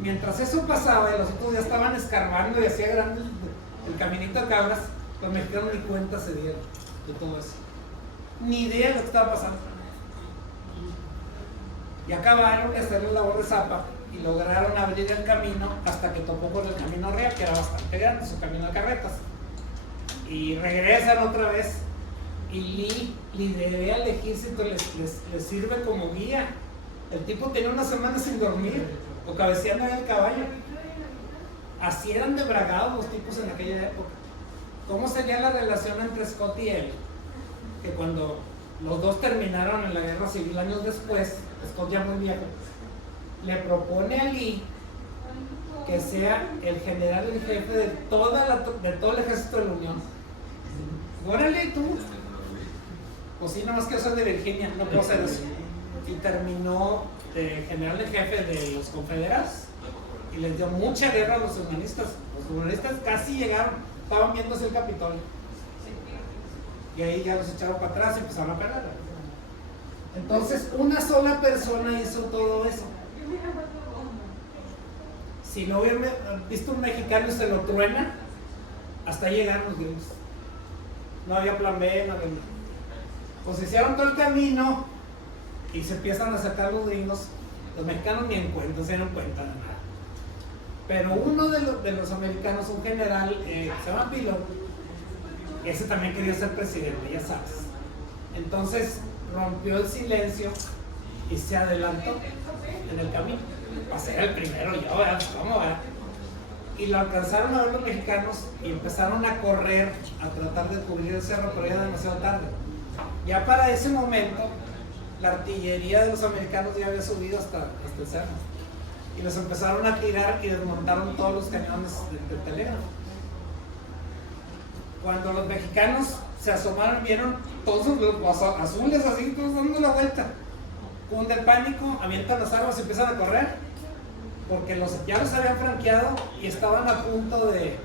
Mientras eso pasaba y los otros ya estaban escarbando y hacía grande el caminito de cabras, los mexicanos ni cuenta se dieron de todo eso. Ni idea de lo que estaba pasando. Y acabaron de hacer la labor de zapa y lograron abrir el camino hasta que topó con el camino real, que era bastante grande, su camino de carretas. Y regresan otra vez y Lee lidera al ejército, les sirve como guía. El tipo tenía una semana sin dormir o cabeceando en el caballo. Así eran de bragados los tipos en aquella época. ¿Cómo sería la relación entre Scott y él? Que cuando los dos terminaron en la guerra civil años después, Scott ya muy viejo, le propone a Lee que sea el general en jefe de todo el ejército de la Unión. Órale, tú. Pues sí, nomás que yo soy de Virginia, no puedo hacer eso. Y terminó de general en jefe de los confederados y y les dio mucha guerra a los humanistas. Los humanistas casi llegaron, estaban viéndose el Capitolio. Y ahí ya los echaron para atrás y empezaron a pelear. Entonces, una sola persona hizo todo eso. Si no hubieran visto un mexicano y se lo truena, hasta ahí llegaron los gringos. No había plan B, no había nada. Pues hicieron todo el camino y se empiezan a sacar los gringos. Los mexicanos ni en cuenta, se dieron cuenta de nada. Pero uno de los americanos, un general, se llama Pillow, ese también quería ser presidente, ya sabes. Entonces rompió el silencio y se adelantó en el camino. Para ser el primero yo, ¿verdad? ¿Cómo va? Y lo alcanzaron a ver los mexicanos y empezaron a correr, a tratar de cubrir el cerro, pero ya demasiado tarde. Ya para ese momento, la artillería de los americanos ya había subido hasta el cerro. Y los empezaron a tirar y desmontaron todos los cañones del telégrafo. Cuando los mexicanos se asomaron, vieron todos los azules así, todos dando la vuelta. Cunde el pánico, avientan las armas y empiezan a correr, porque ya los habían franqueado y estaban a punto de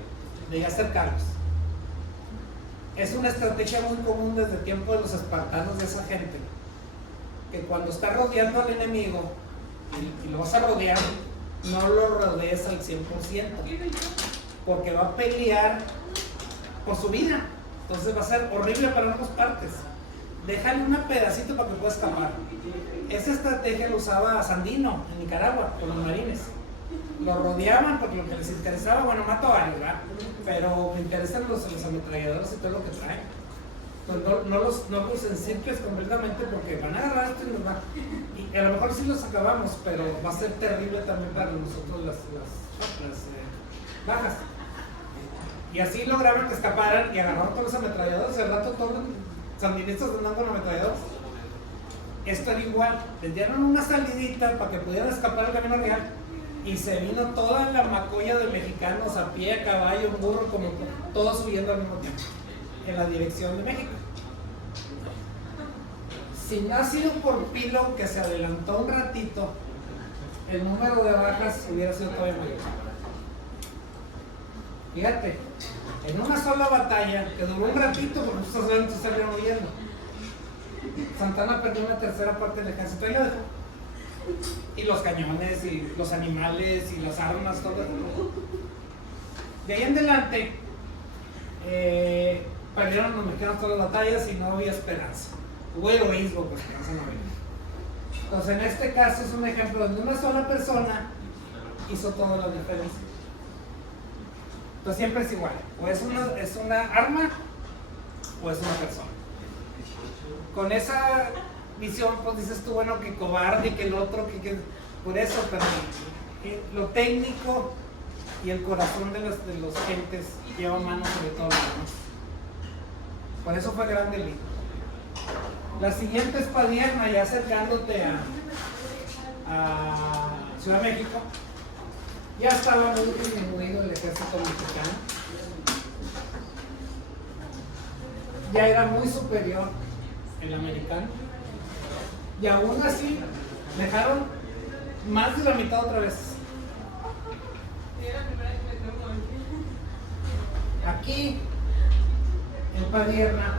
ya acercarlos. Es una estrategia muy común desde el tiempo de los espartanos, de esa gente, que cuando está rodeando al enemigo y lo vas a rodear, no lo rodees al 100%, porque va a pelear por su vida. Entonces va a ser horrible para ambas partes. Déjale un pedacito para que pueda escapar. Esa estrategia lo usaba Sandino en Nicaragua con los marines. Lo rodeaban porque lo que les interesaba, bueno, mato a varios, ¿verdad? Pero me interesan los ametralladores y todo lo que traen. Entonces no los encircles completamente porque van a agarrar esto y nos van. Y a lo mejor sí los acabamos, pero va a ser terrible también para nosotros las bajas. Y así lograron que escaparan y agarraron todos los ametralladores. Al rato todos los sandinistas andando con ametralladores. Esto era igual, les dieron una salidita para que pudieran escapar al camino real y se vino toda la macolla de mexicanos a pie, a caballo, en burro, como todos subiendo al mismo tiempo en la dirección de México. Si no ha sido por Pillow, que se adelantó un ratito, el número de bajas hubiera sido todavía mayor. Fíjate, en una sola batalla, que duró un ratito, porque estos eventos salieron huyendo, Santana perdió una tercera parte del ejército y la dejó. Y los cañones, y los animales, y las armas, todo. De ahí en adelante, perdieron los mexicanos todas las batallas y no había esperanza. Hubo heroísmo, pues esperanza no había. Entonces, en este caso es un ejemplo donde una sola persona hizo toda la diferencia. Entonces, siempre es igual. O es una arma o es una persona. Con esa visión, pues dices tú, bueno, que cobarde, que el otro, que por eso, pero lo técnico y el corazón de los gentes lleva mano sobre todo lo demás. Por eso fue grande el libro. La siguiente es Padierna, ya acercándote a Ciudad de México. Ya estaba muy disminuido el ejército mexicano. Ya era muy superior el americano. Y aún así dejaron más de la mitad otra vez. Aquí en Padierna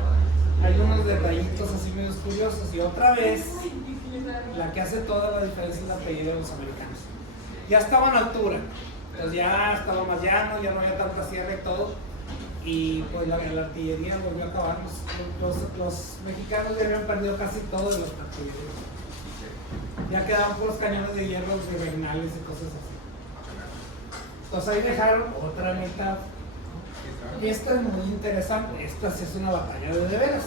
hay unos detallitos así medio curiosos, y otra vez la que hace toda la diferencia es el apellido de los americanos. Ya estaban a altura, entonces ya estaba más llano, ya no había tanta sierra y todo, y pues la artillería volvió a acabar. Los mexicanos ya habían perdido casi todo de los artillerías. Ya quedaban puros cañones de hierro virreinales y cosas así. Entonces ahí dejaron otra mitad. Y esto es muy interesante. Esta sí es una batalla de veras.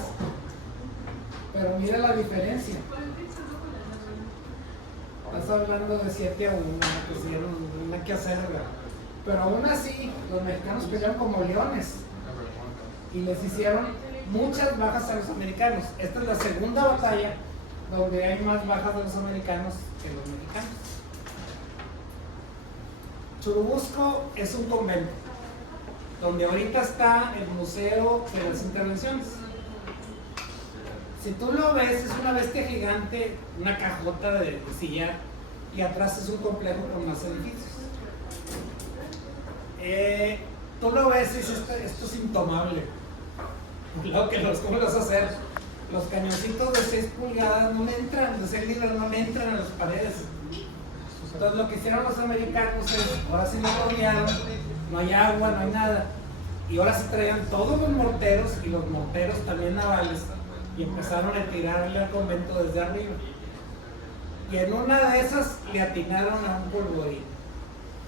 Pero mira la diferencia. Estás hablando de 7-1, que se dieron una que hacer, ¿verdad? Pero aún así, los mexicanos pelearon como leones y les hicieron muchas bajas a los americanos. Esta es la segunda batalla donde hay más bajas de los americanos que los mexicanos. Churubusco es un convento donde ahorita está el Museo de las Intervenciones. Si tú lo ves, es una bestia gigante, una cajota de sillar, y atrás es un complejo con más edificios. Tú lo ves y dices, esto es intomable. Claro que ¿cómo lo vas a hacer? Los cañoncitos de 6 pulgadas no le entran, de 6 libras no le entran a las paredes. Entonces lo que hicieron los americanos es, ahora sí lo rodearon, no hay agua, no hay nada. Y ahora se traían todos los morteros y los morteros también navales y empezaron a tirarle al convento desde arriba. Y en una de esas le atinaron a un polvorín.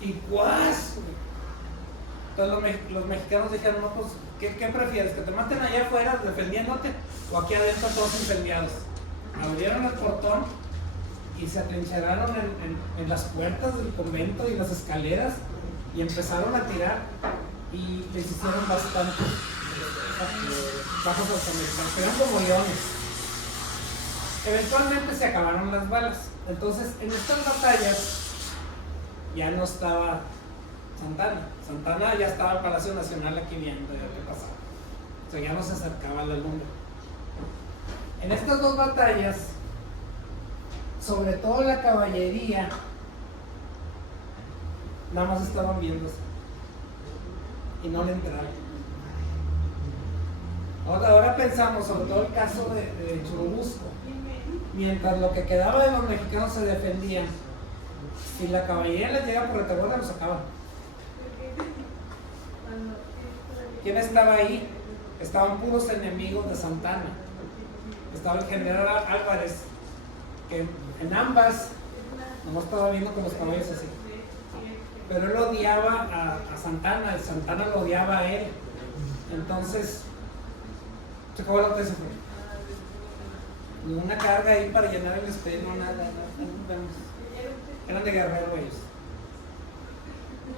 Y ¡guas! Entonces los mexicanos dijeron, no, pues, ¿qué prefieres? ¿Que te maten allá afuera defendiéndote o aquí adentro todos incendiados? Abrieron el portón y se atrincheraron en las puertas del convento y las escaleras y empezaron a tirar y les hicieron bastante bajos a los americanos, eran como leones. Eventualmente se acabaron las balas. Entonces en estas batallas ya no estaba Santana. Santana ya estaba en el Palacio Nacional aquí viendo qué pasaba. O sea, ya no se acercaba a la lumbre. En estas dos batallas, sobre todo la caballería, nada más estaban viéndose y no le entraron. Ahora pensamos sobre todo el caso de Churubusco. Mientras lo que quedaba de los mexicanos se defendían, si la caballería les llega por retaguardia, los sacaban. ¿Quién estaba ahí? Estaban puros enemigos de Santana. Estaba el general Álvarez, que en ambas nomás estaba viendo con los caballos así. Pero él odiaba a Santana, y Santana lo odiaba a él. Entonces, se acabó la tesis. Ni una carga ahí para llenar el espejo, nada. Eran de Guerrero ellos.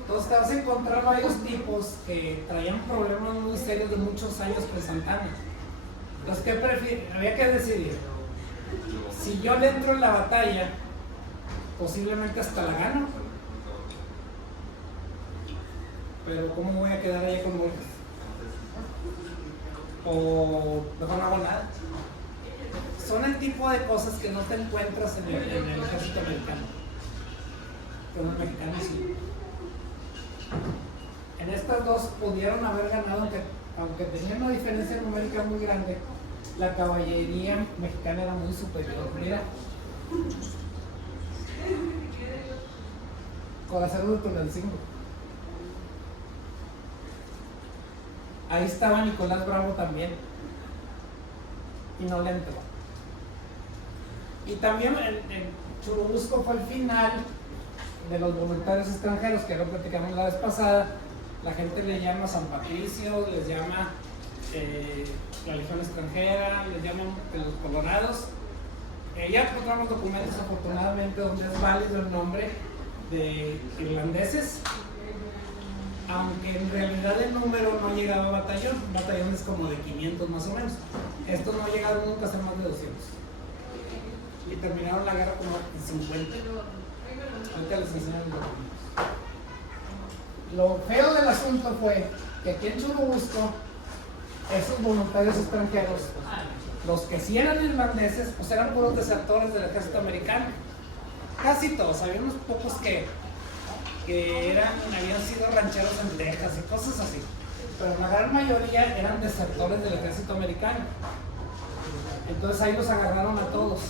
Entonces te vas a encontrar varios tipos que traían problemas muy serios de muchos años con Santana. Entonces, ¿qué prefiero? Había que decidir. Si yo le entro en la batalla, posiblemente hasta la gano. Pero ¿cómo voy a quedar ahí con muertes? O mejor no hago nada. Son el tipo de cosas que no te encuentras en el ejército americano. Pero el mexicano sí. En estas dos pudieron haber ganado, aunque tenían una diferencia numérica muy grande, la caballería mexicana era muy superior. Mira, Corazón de Tunancingo. Ahí estaba Nicolás Bravo también. Y no le entró. Y también en Churubusco fue el final de los voluntarios extranjeros, que lo platicamos la vez pasada. La gente le llama San Patricio, les llama la Legión Extranjera, les llaman los Colorados. Ya encontramos documentos afortunadamente donde es válido el nombre de irlandeses, aunque en realidad el número no llegaba a batallón. Un batallón es como de 500 más o menos. Estos no llegaron nunca a ser más de 200. Y terminaron la guerra como en 50. Ahorita les enseño los documentos. Lo feo del asunto fue que aquí en Churubusco, esos voluntarios extranjeros, los que sí eran irlandeses, pues eran puros desertores del ejército americano. Casi todos, había unos pocos que habían sido rancheros en Texas y cosas así. Pero la gran mayoría eran desertores del ejército americano. Entonces ahí los agarraron a todos.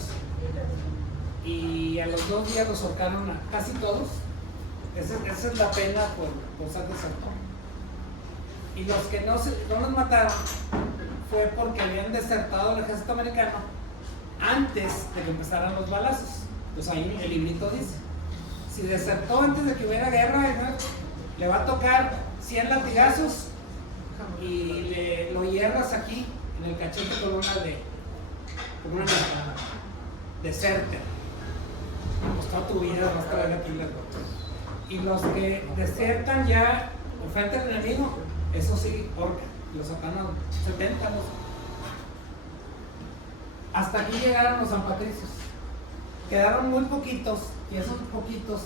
Y a los 2 días los ahorcaron a casi todos. Esa es la pena por ser desertor. Y los que no los mataron fue porque habían desertado del ejército americano antes de que empezaran los balazos. Pues ahí el librito dice, si desertó antes de que hubiera guerra, le va a tocar 100 latigazos y lo hierras aquí en el cachete con una deserter. Pues toda tu vida vas a traer aquí las botas. Y los que desertan ya frente al enemigo, eso sí, porque los sacan a 70. Hasta aquí llegaron los San Patricios. Quedaron muy poquitos y esos poquitos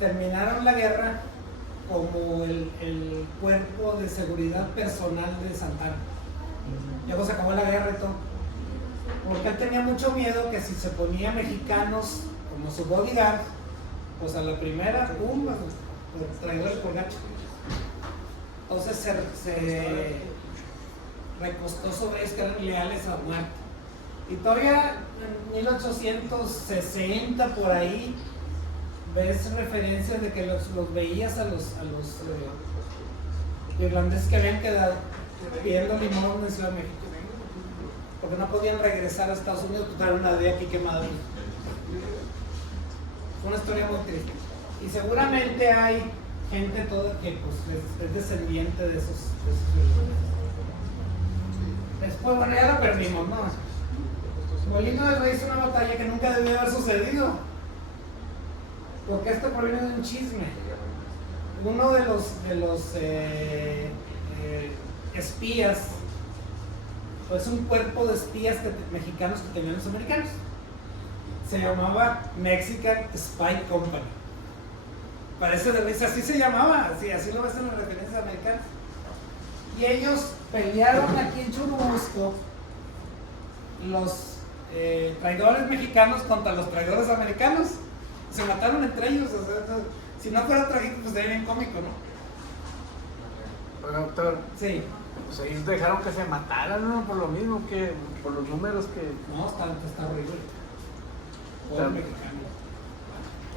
terminaron la guerra como el cuerpo de seguridad personal de Santana. Luego se acabó la guerra y todo. Porque él tenía mucho miedo que si se ponía mexicanos como su bodyguard, pues a la primera, ¡pum!, por traidores por gacho. Entonces se recostó sobre ellos que eran leales a muerte. Y todavía en 1860 por ahí ves referencias de que los veías a los irlandeses que habían quedado pidiendo limón en Ciudad de México porque no podían regresar a Estados Unidos, pues traer una de aquí quemada. Fue una historia muy triste. Y seguramente hay gente toda que pues, es descendiente de esos Después, bueno, ya lo perdimos, ¿no? Molino del Rey es una batalla que nunca debió haber sucedido. Porque esto proviene de un chisme. Uno de los espías, pues un cuerpo de espías mexicanos que tenían los americanos, se llamaba Mexican Spy Company. Parece de risa, así se llamaba, así lo ves en las referencias americanas. Y ellos pelearon aquí en Churubusco los traidores mexicanos contra los traidores americanos. Se mataron entre ellos. O sea, si no fuera trágico, pues sería bien cómico, ¿no? Oiga, doctor, Sí. pues ellos dejaron que se mataran, ¿no? Por lo mismo que, por los números que... No, está horrible. Está- Pobre mexicano.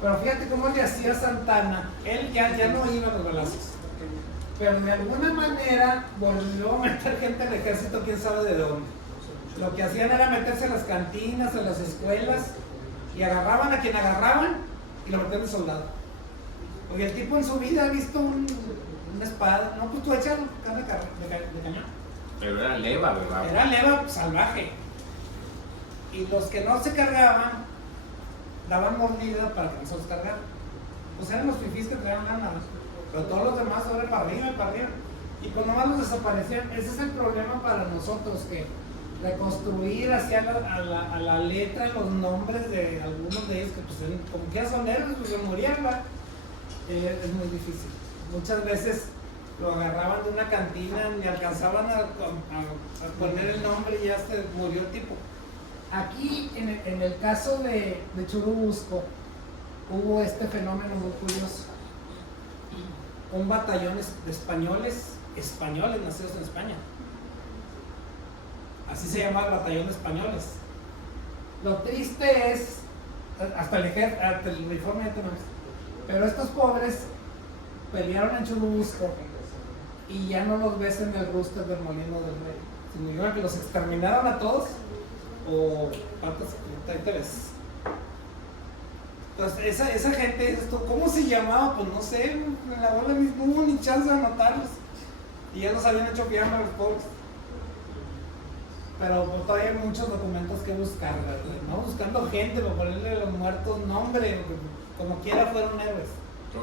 Pero fíjate cómo le hacía Santana. Él ya no iba a los balazos. Pero de alguna manera volvió a meter gente al ejército, quién sabe de dónde. Lo que hacían era meterse a las cantinas, a las escuelas, y agarraban a quien agarraban y lo metían de soldado. Porque el tipo en su vida ha visto una espada. No, pues tú echas carne de cañón. Pero era leva, ¿verdad? Era leva salvaje. Y los que no se cargaban daban mordida para que no se los cargaran. Pues eran los fifís que traían lana. Pero todos los demás ahora para arriba y para arriba. Y pues nomás los desaparecían. Ese es el problema para nosotros, que reconstruir hacia a la letra los nombres de algunos de ellos que pues como que ya son héroes, pues se morían, ¿verdad? Es muy difícil. Muchas veces lo agarraban de una cantina, ni alcanzaban a poner el nombre y ya se murió el tipo. Aquí, en el caso de Churubusco, hubo este fenómeno muy curioso. Un batallón de españoles nacidos en España. Así se llama el batallón de españoles. Lo triste es, hasta el uniforme ya tenemos, pero estos pobres pelearon en Churubusco y ya no los ves en el rooster del Molino del Rey. Significa que los exterminaron a todos o cuántos ahí te ves. Entonces esa gente, dices tú, ¿cómo se llamaba? Pues no sé, en la bola mismo no hubo ni chance de anotarlos y ya los habían hecho piano los pobres. Pero pues, todavía hay muchos documentos que buscar, ¿verdad? ¿No? Buscando gente para ponerle a los muertos nombre, como quiera fueron héroes,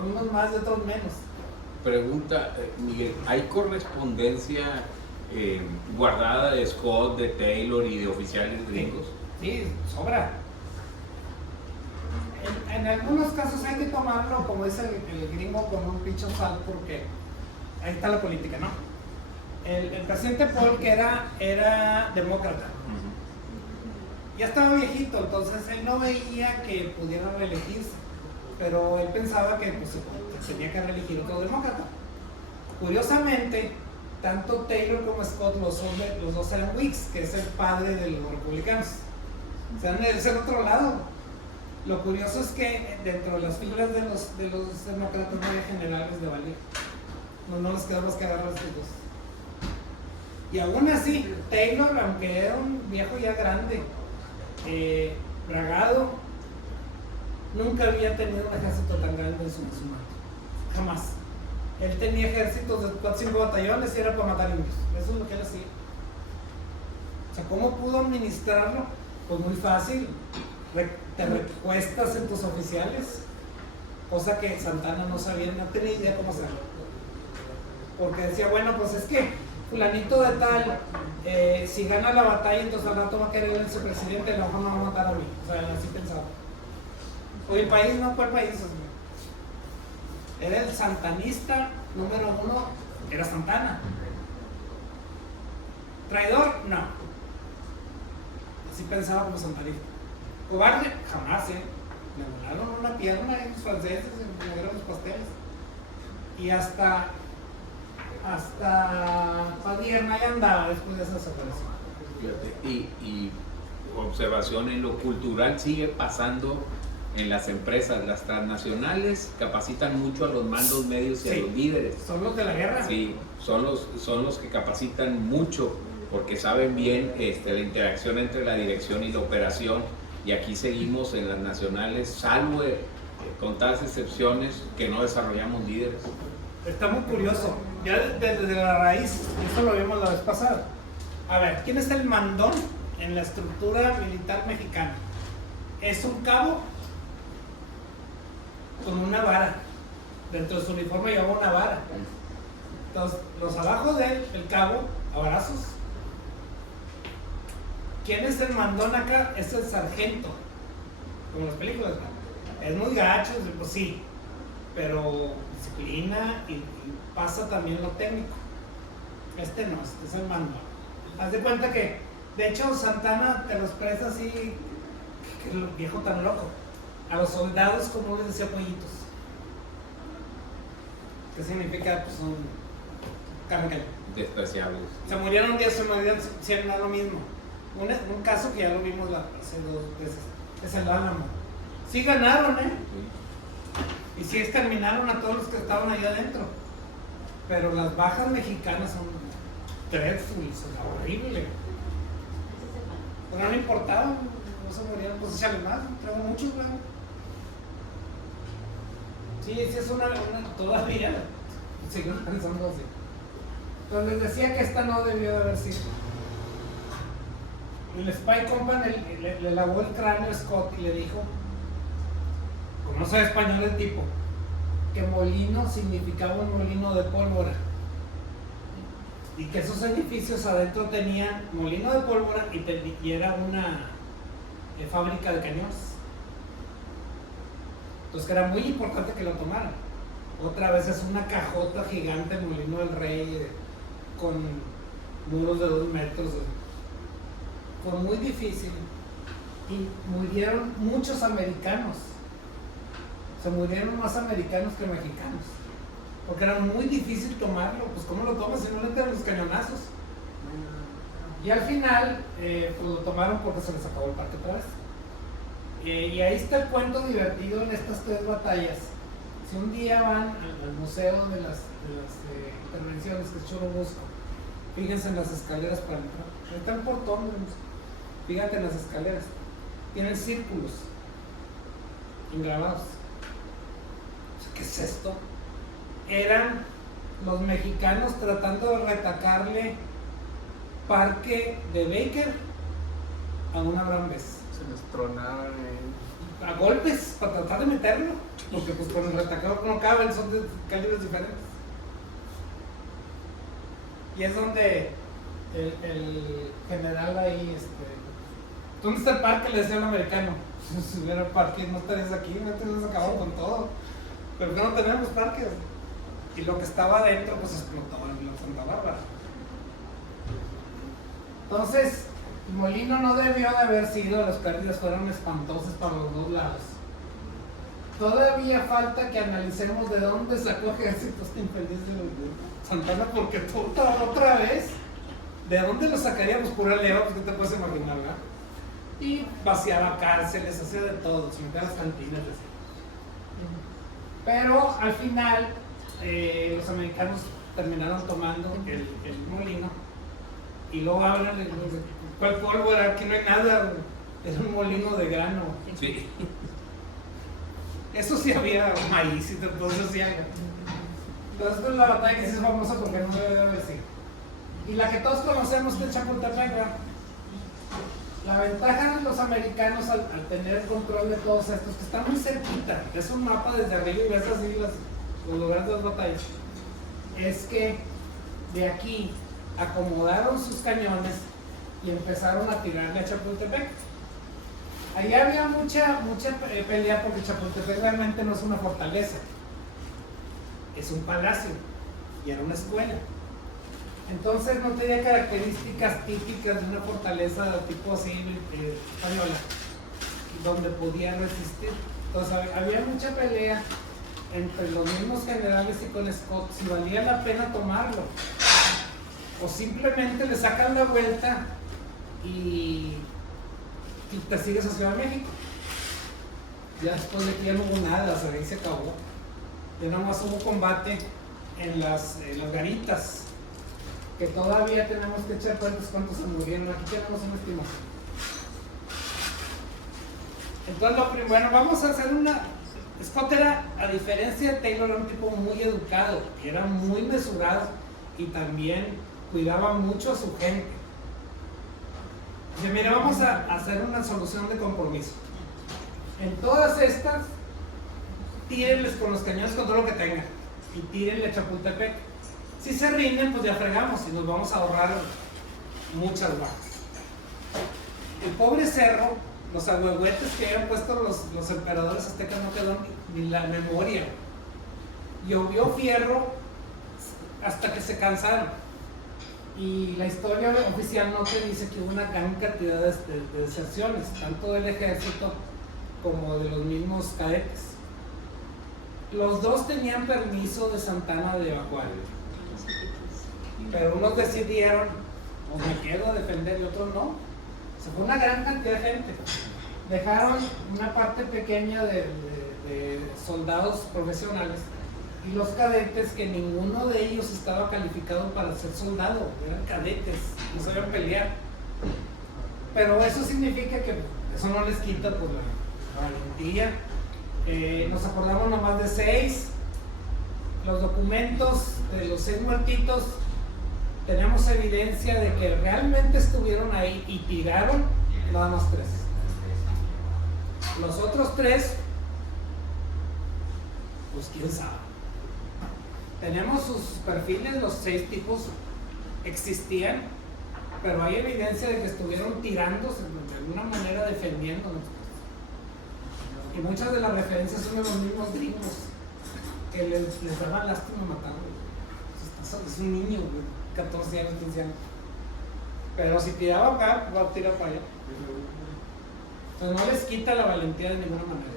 unos más y otros menos. Pregunta, Miguel, ¿hay correspondencia guardada de Scott, de Taylor y de oficiales gringos? Sí, sobra. En algunos casos hay que tomarlo, como dice el gringo, con un pincho sal, porque ahí está la política, ¿no? El presidente Polk era demócrata. Ya estaba viejito, entonces él no veía que pudiera reelegirse, pero él pensaba que pues, se tenía que reelegir otro demócrata. Curiosamente, tanto Taylor como Scott, los dos eran Whigs, que es el padre de los republicanos. O sea, es el otro lado. Lo curioso es que dentro de las filas de los demócratas no había generales de valía. No les quedó más que agarrar a estos dos. Y aún así, Taylor, aunque era un viejo ya grande, bragado, nunca había tenido un ejército tan grande en su mano. Jamás. Él tenía ejércitos de 4 o 5 batallones y era para matar indios. Eso es lo que él hacía. O sea, ¿cómo pudo administrarlo? Pues muy fácil. Te recuestas en tus oficiales, cosa que Santana no sabía, no tenía idea cómo hacerlo. Porque decía, bueno, pues es que fulanito de tal, si gana la batalla, entonces al rato va a querer ser presidente, a lo mejor no va a matar a mí. O sea, así pensaba. O el país, no, ¿cuál país? Era el santanista número 1, era Santana. ¿Traidor? No. Así pensaba como santanista. ¿Cobarde? Jamás, Le volaron una pierna a los franceses, le dieron los pasteles. Y hasta Padierna ya andaba después de esa separación. Fíjate, y observación en lo cultural sigue pasando en las empresas. Las transnacionales capacitan mucho a los mandos medios y a Sí. los líderes. Son los de la guerra. Sí, son los que capacitan mucho porque saben bien la interacción entre la dirección y la operación. Y aquí seguimos en las nacionales, salvo contadas excepciones, que no desarrollamos líderes. Está muy curioso. Ya desde la raíz, esto lo vimos la vez pasada. A ver, ¿quién es el mandón en la estructura militar mexicana? Es un cabo con una vara. Dentro de su uniforme lleva una vara. Entonces, los abajo de él, el cabo, a varazos. ¿Quién es el mandón acá? Es el sargento. Como en las películas, ¿no? Es muy gacho, pues sí. Pero disciplina y pasa también lo técnico. Este no, este es el mandón. Haz de cuenta que, de hecho, Santana te los presta así, que el viejo tan loco. A los soldados, como les decía, pollitos. ¿Qué significa? Pues un carne. Despreciables. Se murieron 10, se murieron 100, no es lo mismo. Un caso que ya lo vimos hace 2 veces, es el Álamo. Sí ganaron, y sí exterminaron a todos los que estaban ahí adentro. Pero las bajas mexicanas son dreadful, o sea, horrible. Pero no importaba, no se murieron, pues échale más, traigo muchos, ¿verdad? Sí, sí es una todavía, sigo pensando así. Pero les decía que esta no debió de haber sido. El Spy Company le lavó el cráneo a Scott y le dijo, como no sabe español el tipo, que molino significaba un molino de pólvora. Y que esos edificios adentro tenían molino de pólvora y era una fábrica de cañones. Entonces que era muy importante que lo tomaran. Otra vez es una cajota gigante, el Molino del Rey, con muros de 2 metros. Fue muy difícil y murieron muchos americanos. Se murieron más americanos que mexicanos. Porque era muy difícil tomarlo. Pues ¿cómo lo tomas si no le entran los cañonazos? Y al final, pues lo tomaron porque se les acabó el parque otra vez. Y ahí está el cuento divertido en estas 3 batallas. Si un día van al museo de las intervenciones, que es Churubusco, fíjense en las escaleras para entrar. Ahí está el portón del museo. Fíjate en las escaleras. Tienen círculos engravados. ¿Qué es esto? Eran los mexicanos tratando de retacarle parque de Baker a un Abraham Bess. Se les tronaron. A golpes para tratar de meterlo, porque pues con el retacador no caben, son de calibres diferentes. Y es donde el general ahí, ¿dónde está el parque? Le decía al americano. Si hubiera parque, no estarías aquí, no te hubieras acabado con todo. Pero que no tenemos parques. Y lo que estaba adentro, pues explotó en la Santa Bárbara. Entonces, Molino no debió de haber sido, las pérdidas fueron espantosas para los 2 lados. Todavía falta que analicemos de dónde sacó ejército este infeliz de Santana, porque otra vez, ¿de dónde lo sacaríamos? Pura leva, pues ¿qué te puedes imaginar, verdad? Y vaciaba cárceles, hacía de todo, se metía a las cantinas, así. Pero al final, los americanos terminaron tomando el molino y luego hablan de ¿cuál pólvora? Aquí no hay nada, es un molino de grano. Sí. Eso sí había maíz y todo eso sí había. Entonces es la batalla que sí es famosa porque no debe de haber sido. Y la que todos conocemos que es Chapultepec, ¿verdad? La ventaja de los americanos al tener el control de todos estos, que están muy cerquita, es un mapa desde arriba y ves así los lugares de las batallas, es que de aquí acomodaron sus cañones y empezaron a tirarle a Chapultepec. Ahí había mucha pelea porque Chapultepec realmente no es una fortaleza, es un palacio y era una escuela. Entonces no tenía características típicas de una fortaleza tipo así española, donde podía resistir. Entonces había mucha pelea entre los mismos generales y con Scott si valía la pena tomarlo, o simplemente le sacan la vuelta y te sigues a Ciudad de México. Ya después de que ya no hubo nada, o sea, ahí se acabó. Ya nada más hubo combate en las garitas, que todavía tenemos que echar cuentas cuántos se murieron. Aquí tenemos un estimado. Entonces, bueno, vamos a hacer una... Scott era, a diferencia de Taylor, era un tipo muy educado, era muy mesurado y también cuidaba mucho a su gente. Dice, mira, vamos a hacer una solución de compromiso. En todas estas, tírenles con los cañones con todo lo que tengan y tírenle a Chapultepec. Si se rinden, pues ya fregamos y nos vamos a ahorrar muchas bajas. El pobre Cerro, los agüehuetes que habían puesto los emperadores aztecas, no quedó ni la memoria. Llovió fierro hasta que se cansaron. Y la historia oficial no te dice que hubo una gran cantidad de deserciones, tanto del ejército como de los mismos cadetes. Los dos tenían permiso de Santana de evacuar, pero unos decidieron, o me quedo a defender, y otros no. Se fue una gran cantidad de gente. Dejaron una parte pequeña de soldados profesionales y los cadetes, que ninguno de ellos estaba calificado para ser soldado, eran cadetes, no sabían pelear. Pero eso significa que eso no les quita pues la valentía. Nos acordamos nomás de 6. Los documentos de los 6 muertitos, tenemos evidencia de que realmente estuvieron ahí y tiraron nada más 3. Los otros 3, pues quién sabe. Tenemos sus perfiles, los 6 tipos existían, pero hay evidencia de que estuvieron tirándose de alguna manera, defendiéndonos. Y muchas de las referencias son de los mismos gringos, que les daba lástima matarlo. Es un niño, 14 años, 15 años. Pero si tiraba acá, va a tirar para allá. Entonces no les quita la valentía de ninguna manera.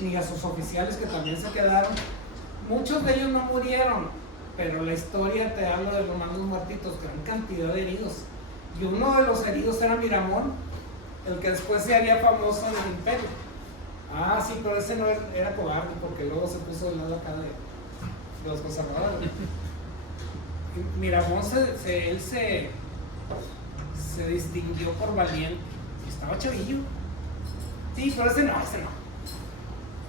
Ni a sus oficiales, que también se quedaron. Muchos de ellos no murieron, pero la historia te habla de los mandos muertitos, gran cantidad de heridos. Y uno de los heridos era Miramón, el que después se haría famoso en el imperio. Ah, sí, pero ese no era cobarde, porque luego se puso del lado acá de los conservadores. Miramón él se distinguió por valiente. Estaba chavillo. Sí, pero ese no.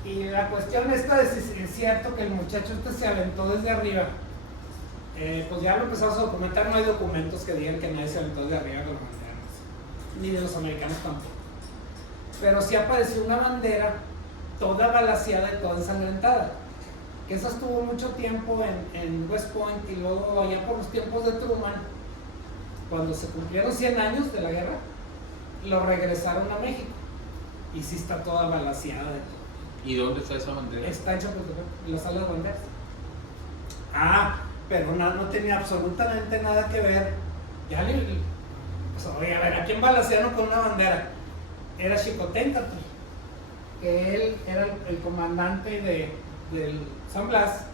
Y la cuestión esta es si es cierto que el muchacho se aventó desde arriba. Pues ya lo empezamos a documentar. No hay documentos que digan que nadie se aventó desde arriba con las banderas, ni de los americanos tampoco. Pero sí apareció una bandera toda balaceada y toda ensangrentada, que eso estuvo mucho tiempo en West Point, y luego allá por los tiempos de Truman, cuando se cumplieron 100 años de la guerra, lo regresaron a México y sí está toda balaceada de todo. ¿Y dónde está esa bandera? Está hecha en la sala de banderas. Ah, pero no tenía absolutamente nada que ver. Ya pues, oye, a ver, ¿a quién balacearon con una bandera? Era Xicoténcatl, que él era el comandante del San Blas,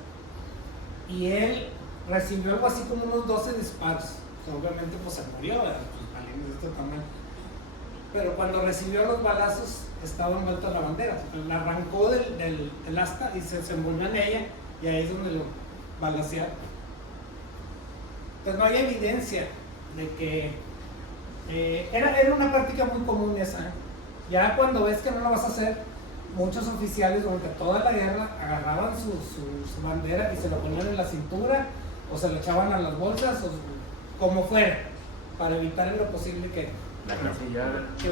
y él recibió algo así como unos 12 disparos. O sea, obviamente pues se murió, ¿verdad? Pues balines de este tamaño. Pero cuando recibió los balazos estaba envuelta la bandera, la arrancó del asta y se envolvió en ella, y ahí es donde lo balacearon. Entonces no hay evidencia de que era una práctica muy común esa, ¿eh? Ya cuando ves que no lo vas a hacer, muchos oficiales durante toda la guerra agarraban su bandera y se la ponían en la cintura, o se la echaban a las bolsas, o como fuera, para evitar en lo posible que la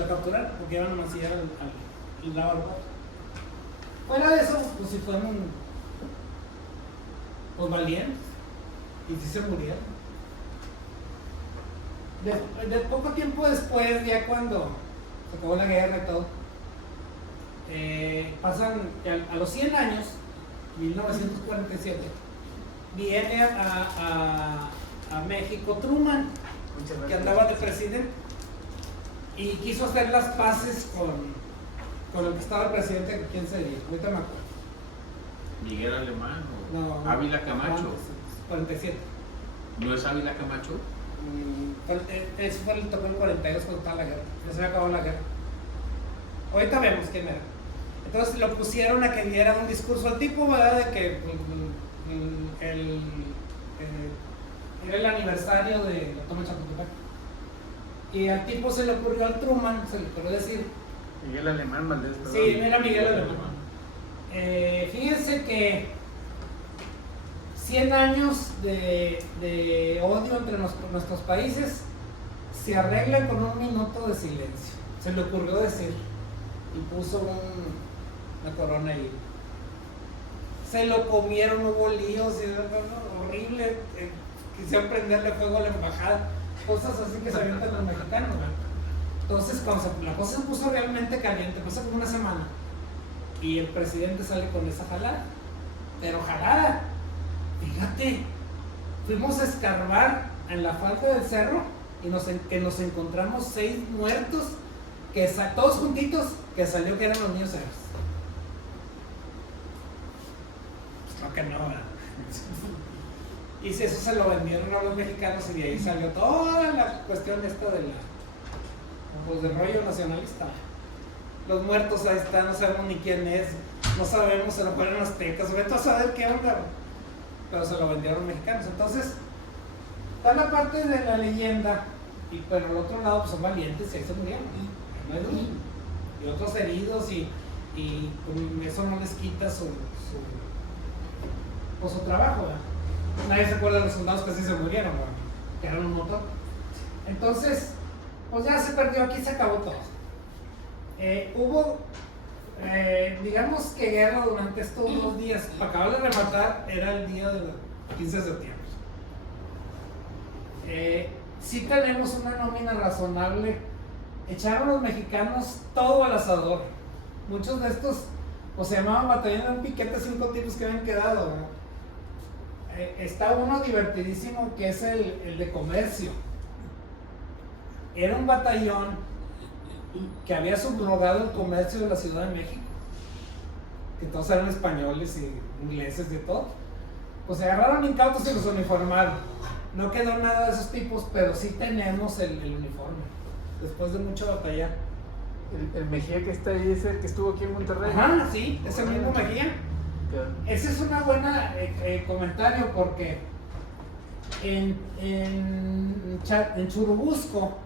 capturaran, porque iban a mancillar al lado del bote. Fuera de eso, pues si fueron pues valientes, y sí se murieron. De poco tiempo después, ya cuando se acabó la guerra y todo, pasan a los 100 años, 1947, viene a México Truman, que andaba de presidente, y quiso hacer las paces con el que estaba el presidente, que quién sería, ahorita me acuerdo. Miguel Alemán o No, Ávila Camacho. antes, 47. ¿No es Ávila Camacho? Eso fue el tocó en 42 cuando estaba la guerra. Ya se había acabado la guerra. Ahorita vemos quién era. Entonces lo pusieron a que diera un discurso al tipo, ¿verdad? De que era el aniversario de la toma de Chapultepec. Y al tipo se le ocurrió, al Truman, se le ocurrió decir. Miguel Alemán Valdés, perdón. Sí, era Miguel Alemán. Fíjense que 100 años de odio entre nuestros países se arreglan con un minuto de silencio. Se le ocurrió decir y puso una corona ahí. Se lo comieron, hubo líos, horrible. Quisieron prenderle fuego a la embajada, cosas así que se avientan los mexicanos. Entonces, cuando la cosa se puso realmente caliente, pasó como una semana, y el presidente sale con esa jalada, pero jalada. Fíjate, fuimos a escarbar en la falda del cerro y nos encontramos 6 muertos, todos juntitos, que salió que eran los niños héroes. Pues creo que no, ¿verdad? Y si eso se lo vendieron a los mexicanos y de ahí salió toda la cuestión esta del rollo nacionalista. Los muertos ahí están, no sabemos ni quién es, no sabemos, se lo fueron aztecas, vete a saber qué onda, pero se lo vendieron a los mexicanos. Entonces, está la parte de la leyenda, pero al otro lado pues son valientes y ahí se murieron, no hay duda. Y otros heridos y eso no les quita su trabajo, ¿verdad? Nadie se acuerda de los soldados que sí se murieron, ¿verdad? Que eran un montón. Entonces, pues ya se perdió, aquí se acabó todo. Hubo, digamos que guerra durante estos 2 días. Para acabar de rematar, era el día del 15 de septiembre. Sí tenemos una nómina razonable. Echaron los mexicanos todo al asador. Muchos de estos, pues se llamaban batallón de un piquete, 5 tipos que habían quedado, ¿verdad? Está uno divertidísimo que es el de comercio. Era un batallón que había subrogado el comercio de la Ciudad de México, que todos eran españoles y ingleses de todo. Pues se agarraron incautos y los uniformaron. No quedó nada de esos tipos, pero sí tenemos el uniforme, después de mucho batallar. El Mejía que está ahí es el que estuvo aquí en Monterrey. Ajá, sí, es el mismo Mejía. Ese es una buena comentario porque en Churubusco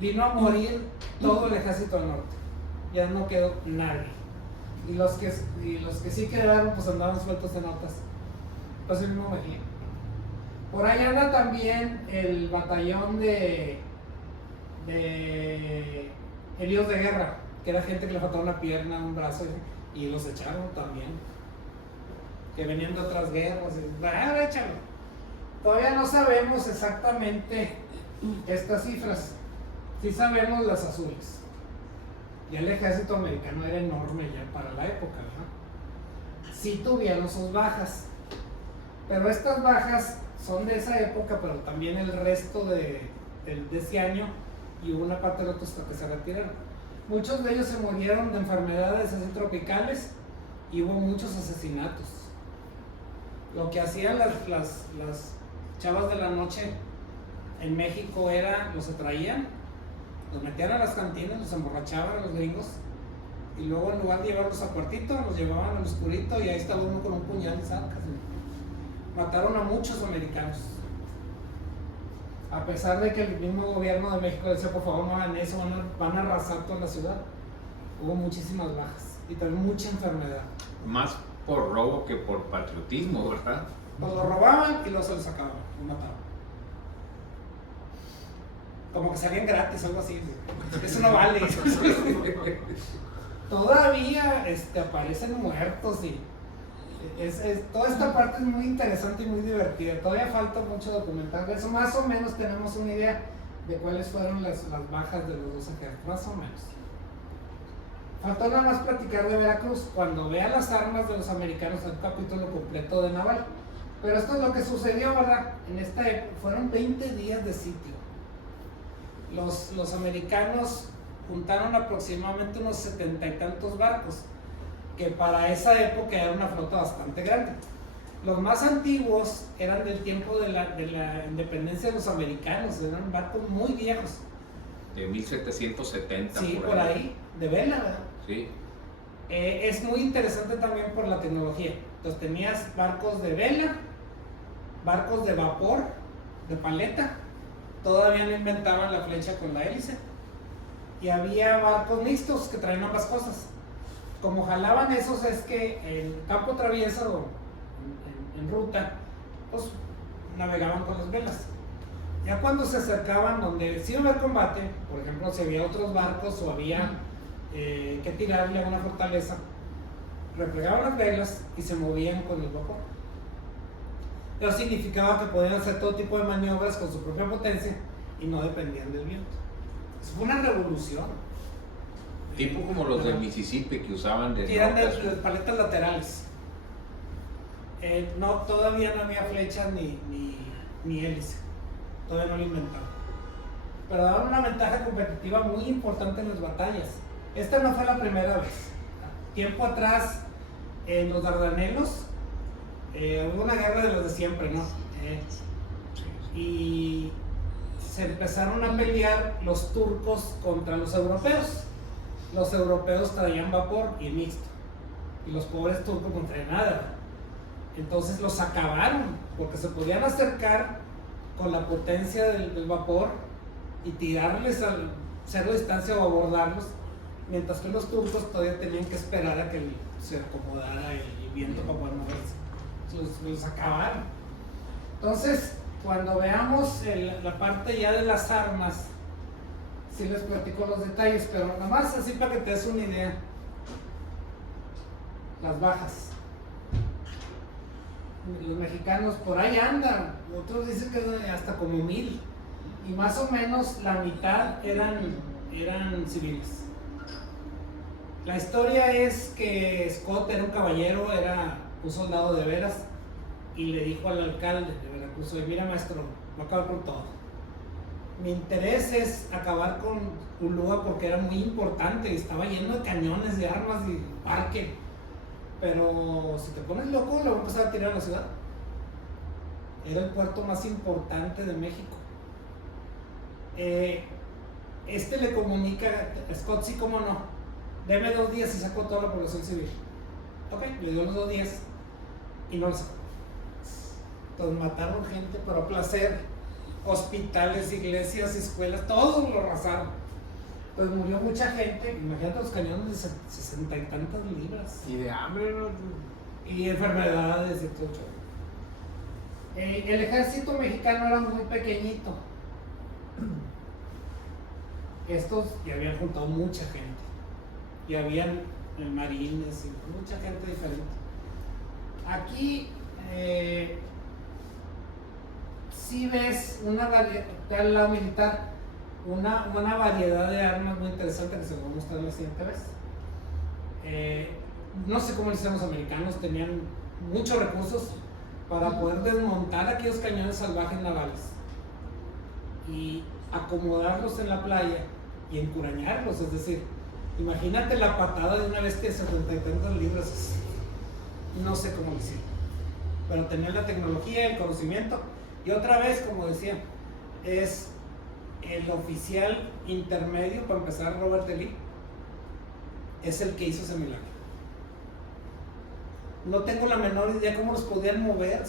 vino a morir todo el ejército del norte. Ya no quedó nadie. Y los que sí quedaron pues andaban sueltos en notas. Pues el mismo Mejía. Por ahí anda también el batallón de heridos de guerra, que era gente que le faltaba una pierna, un brazo, y los echaron también. Que venían de otras guerras, échalo. Todavía no sabemos exactamente estas cifras, sí sabemos las azules. Ya el ejército americano era enorme ya para la época, ¿no? Sí tuvieron sus bajas, pero estas bajas son de esa época, pero también el resto de ese año, y hubo una parte de otros hasta que se retiraron. Muchos de ellos se murieron de enfermedades así tropicales y hubo muchos asesinatos. Lo que hacían las chavas de la noche en México era, los atraían, los metían a las cantinas, los emborrachaban a los gringos, y luego en lugar de llevarlos a cuartito, los llevaban al oscurito y ahí estaba uno con un puñal y sacas. Mataron a muchos americanos. A pesar de que el mismo gobierno de México decía, por favor no hagan eso, van a arrasar toda la ciudad. Hubo muchísimas bajas y también mucha enfermedad. Más por robo que por patriotismo, ¿verdad? Pues lo robaban y luego se lo sacaban, lo mataban. Como que salían gratis, algo así. Eso no vale. Todavía aparecen muertos y toda esta parte es muy interesante y muy divertida. Todavía falta mucho documentar eso. Más o menos tenemos una idea de cuáles fueron las bajas de los dos ejércitos, más o menos. Faltó nada más platicar de Veracruz. Cuando vea las armas de los americanos, el capítulo completo de naval. Pero esto es lo que sucedió, ¿verdad? En esta época fueron 20 días de sitio. Los americanos juntaron aproximadamente unos 70 y tantos barcos. que para esa época era una flota bastante grande. Los más antiguos eran del tiempo de la independencia de los americanos, eran barcos muy viejos. De 1770. Sí, por ahí, de vela, ¿verdad? Sí. Es muy interesante también por la tecnología. Entonces tenías barcos de vela, barcos de vapor, de paleta, todavía no inventaban la flecha con la hélice, y había barcos mixtos que traían ambas cosas. Como jalaban esos es que en campo traviesa o en ruta, pues navegaban con las velas. Ya cuando se acercaban donde sí iba a haber combate, por ejemplo si había otros barcos o había que tirarle a una fortaleza, replegaban las velas y se movían con el vapor. Eso significaba que podían hacer todo tipo de maniobras con su propia potencia y no dependían del viento. Eso fue una revolución. Tipo como los del Mississippi que usaban de Eran de notas. paletas laterales. No, todavía no había flechas ni hélice. Todavía no lo inventaban. Pero daban una ventaja competitiva muy importante en las batallas. Esta no fue la primera vez. Tiempo atrás, en los Dardanelos, hubo una guerra de los de siempre, ¿no? Y se empezaron a pelear los turcos contra los europeos. Los europeos traían vapor y mixto, y los pobres turcos no traían nada. Entonces los acabaron, porque se podían acercar con la potencia del vapor y tirarles a cero distancia o abordarlos, mientras que los turcos todavía tenían que esperar a que se acomodara el viento para poder moverse. Los acabaron. Entonces, cuando veamos la parte ya de las armas, sí les platico los detalles, pero nada más así para que te des una idea. Las bajas. Los mexicanos por ahí andan, otros dicen que hasta como 1000, y más o menos la mitad eran civiles. La historia es que Scott era un caballero, era un soldado de veras, y le dijo al alcalde de Veracruz: mira maestro, voy a acabar con todo. Mi interés es acabar con Ulúa porque era muy importante y estaba lleno de cañones, de armas y parque. Pero si te pones loco, lo voy a empezar a tirar a la ciudad. Era el puerto más importante de México. Le comunica a Scott: sí, cómo no, deme 2 días y saco toda la población civil. Ok, le dio los 2 días y no lo sacó. Entonces mataron gente para placer, hospitales, iglesias, escuelas, todo lo arrasaron. Pues murió mucha gente, imagínate los cañones de 60 y tantas libras. Y de hambre, ¿no? Y enfermedades y todo. El ejército mexicano era muy pequeñito. Estos ya habían juntado mucha gente. Y habían marines y mucha gente diferente. Aquí sí ves una variedad, del lado militar, una variedad de armas muy interesante que se va a mostrar la siguiente vez. No sé cómo lo hicieron los americanos, tenían muchos recursos para poder desmontar aquellos cañones salvajes navales y acomodarlos en la playa y encurañarlos. Es decir, imagínate la patada de una bestia de 70 y tantas libras. No sé cómo lo hicieron, pero tenían la tecnología, el conocimiento. Y otra vez, como decía, es el oficial intermedio, para empezar, Robert E. Lee, es el que hizo ese milagro. No tengo la menor idea cómo los podían mover,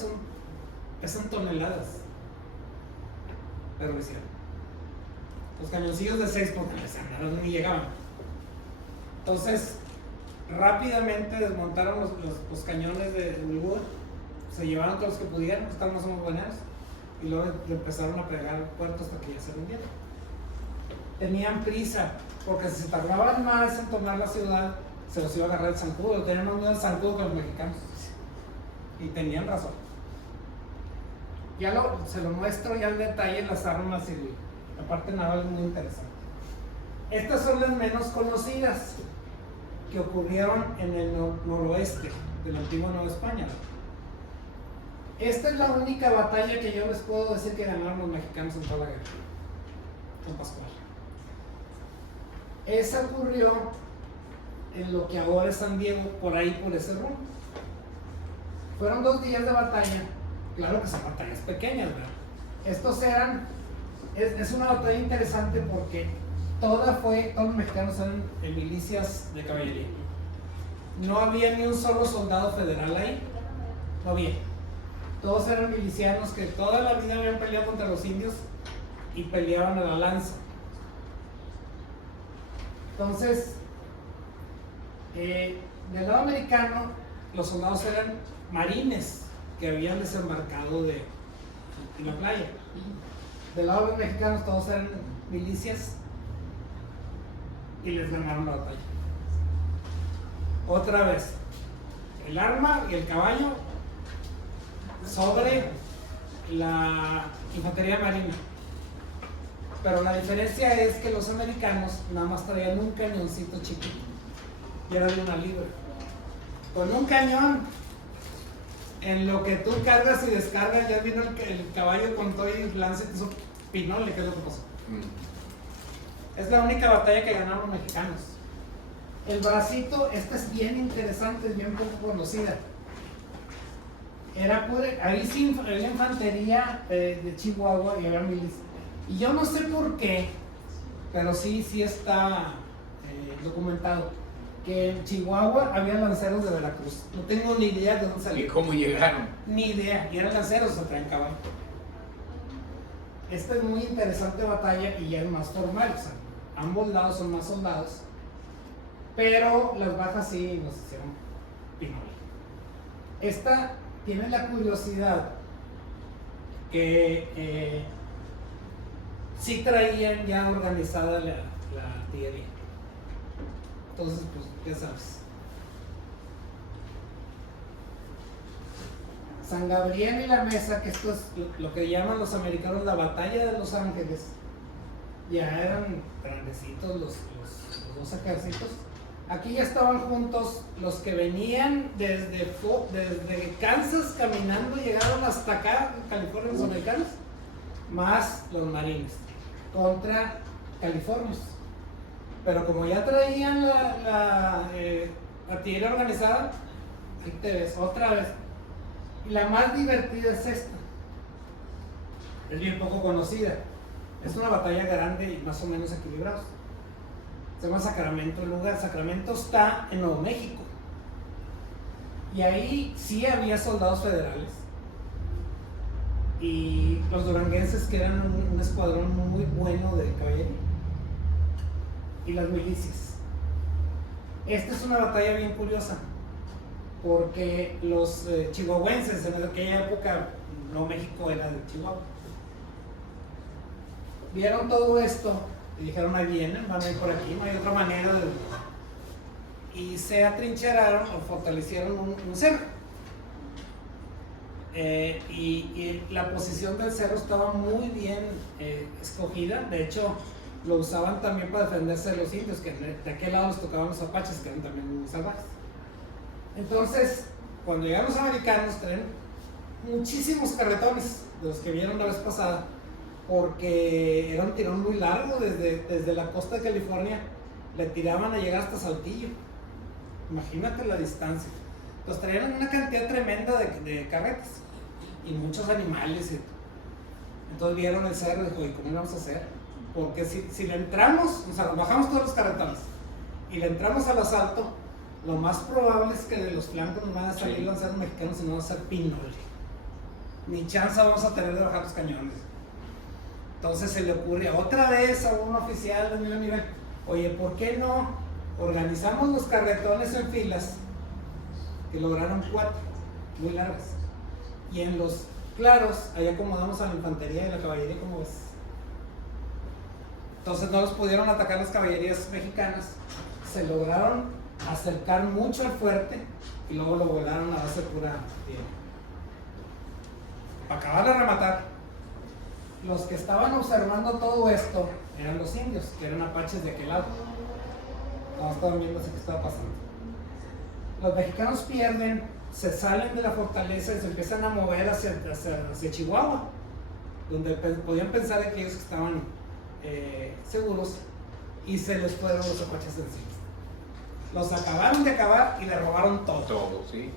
pesan toneladas, pero lo hicieron. Los cañoncillos de 6 toneladas ni llegaban. Entonces, rápidamente desmontaron los cañones de Ulúa, se llevaron todos los que pudieron, estaban más o menos buenos, y luego empezaron a pegar puertos hasta que ya se rindieron. Tenían prisa, porque si se tardaban más en tomar la ciudad, se los iba a agarrar el zancudo. Tenían más miedo al zancudo que los mexicanos, y tenían razón. Se lo muestro ya en detalle, las armas y la parte naval es muy interesante. Estas son las menos conocidas, que ocurrieron en el noroeste de la antigua Nueva España. Esta es la única batalla que yo les puedo decir que ganaron los mexicanos en toda la guerra, con Pascual. Esa ocurrió en lo que ahora es San Diego, por ahí, por ese rumbo. Fueron 2 días de batalla, claro que son batallas pequeñas, ¿verdad? Estos eran, es una batalla interesante porque todos los mexicanos eran milicias de caballería. No había ni un solo soldado federal ahí, no había. Todos eran milicianos que toda la vida habían peleado contra los indios y peleaban a la lanza. Entonces, del lado americano, los soldados eran marines que habían desembarcado de la playa. Del lado de los mexicanos, todos eran milicias y les ganaron la batalla. Otra vez, el arma y el caballo sobre la infantería marina. Pero la diferencia es que los americanos nada más traían un cañoncito chiquito y era de 1 libra. Con un cañón, en lo que tú cargas y descargas, ya vino el caballo con todo y lance y te hizo pinole, que es lo que pasó. Es la única batalla que ganaron los mexicanos. El bracito, esta es bien interesante, es bien poco conocida. Era ahí sí había infantería de Chihuahua y había milicias. Y yo no sé por qué, pero sí está documentado, que en Chihuahua había lanceros de Veracruz. No tengo ni idea de dónde ¿Y salieron. cómo llegaron? Ni idea, y eran lanceros, se traen caballo. Esta es muy interesante batalla y ya es más formal, o sea, ambos lados son más soldados, pero las bajas sí nos hicieron pinole. Esta tiene la curiosidad que sí traían ya organizada la artillería. Entonces, pues, ya sabes. San Gabriel y la Mesa, que esto es lo que llaman los americanos la batalla de Los Ángeles, ya eran grandecitos los 2 ejércitos. Aquí ya estaban juntos los que venían desde Kansas caminando, llegaron hasta acá, California, los americanos, más los marines, contra californios. Pero como ya traían la artillería organizada, ahí te ves, otra vez. Y la más divertida es esta. Es bien poco conocida. Es una batalla grande y más o menos equilibrados. Se llama Sacramento el lugar. Sacramento está en Nuevo México. Y ahí sí había soldados federales. Y los duranguenses, que eran un escuadrón muy bueno de caballería. Y las milicias. Esta es una batalla bien curiosa, porque los chihuahuenses, en aquella época Nuevo México era de Chihuahua, vieron todo esto y dijeron: ahí vienen, van a ir por aquí, no hay otra manera y se atrincheraron o fortalecieron un cerro. Y la posición del cerro estaba muy bien escogida. De hecho, lo usaban también para defenderse de los indios, que de aquel lado les tocaban los apaches, que eran también muy salvajes. Entonces, cuando llegaron los americanos, traen muchísimos carretones, de los que vieron la vez pasada, porque era un tirón muy largo. Desde la costa de California le tiraban a llegar hasta Saltillo. Imagínate la distancia. Entonces traían una cantidad tremenda de carretas y muchos animales. Entonces vieron el cerro y dijo: ¿y cómo lo vamos a hacer? Porque si le entramos, o sea, bajamos todos los carretones y le entramos al asalto, lo más probable es que de los flancos nos van a salir lanceros mexicanos y no va a ser pinole. Ni chance vamos a tener de bajar los cañones. Entonces se le ocurre otra vez a un oficial de nivel: oye, ¿por qué no organizamos los carretones en filas? Que lograron 4 muy largas, y en los claros ahí acomodamos a la infantería y la caballería, como ves. Entonces no los pudieron atacar las caballerías mexicanas, se lograron acercar mucho al fuerte y luego lo volaron a base pura tierra. Para acabar de rematar, los que estaban observando todo esto eran los indios, que eran apaches de aquel lado. No estaban viendo qué estaba pasando. Los mexicanos pierden, se salen de la fortaleza y se empiezan a mover hacia Chihuahua, donde podían pensar que ellos estaban seguros, y se les fueron los apaches encima. Los acabaron de acabar y le robaron todo. Todo, sí.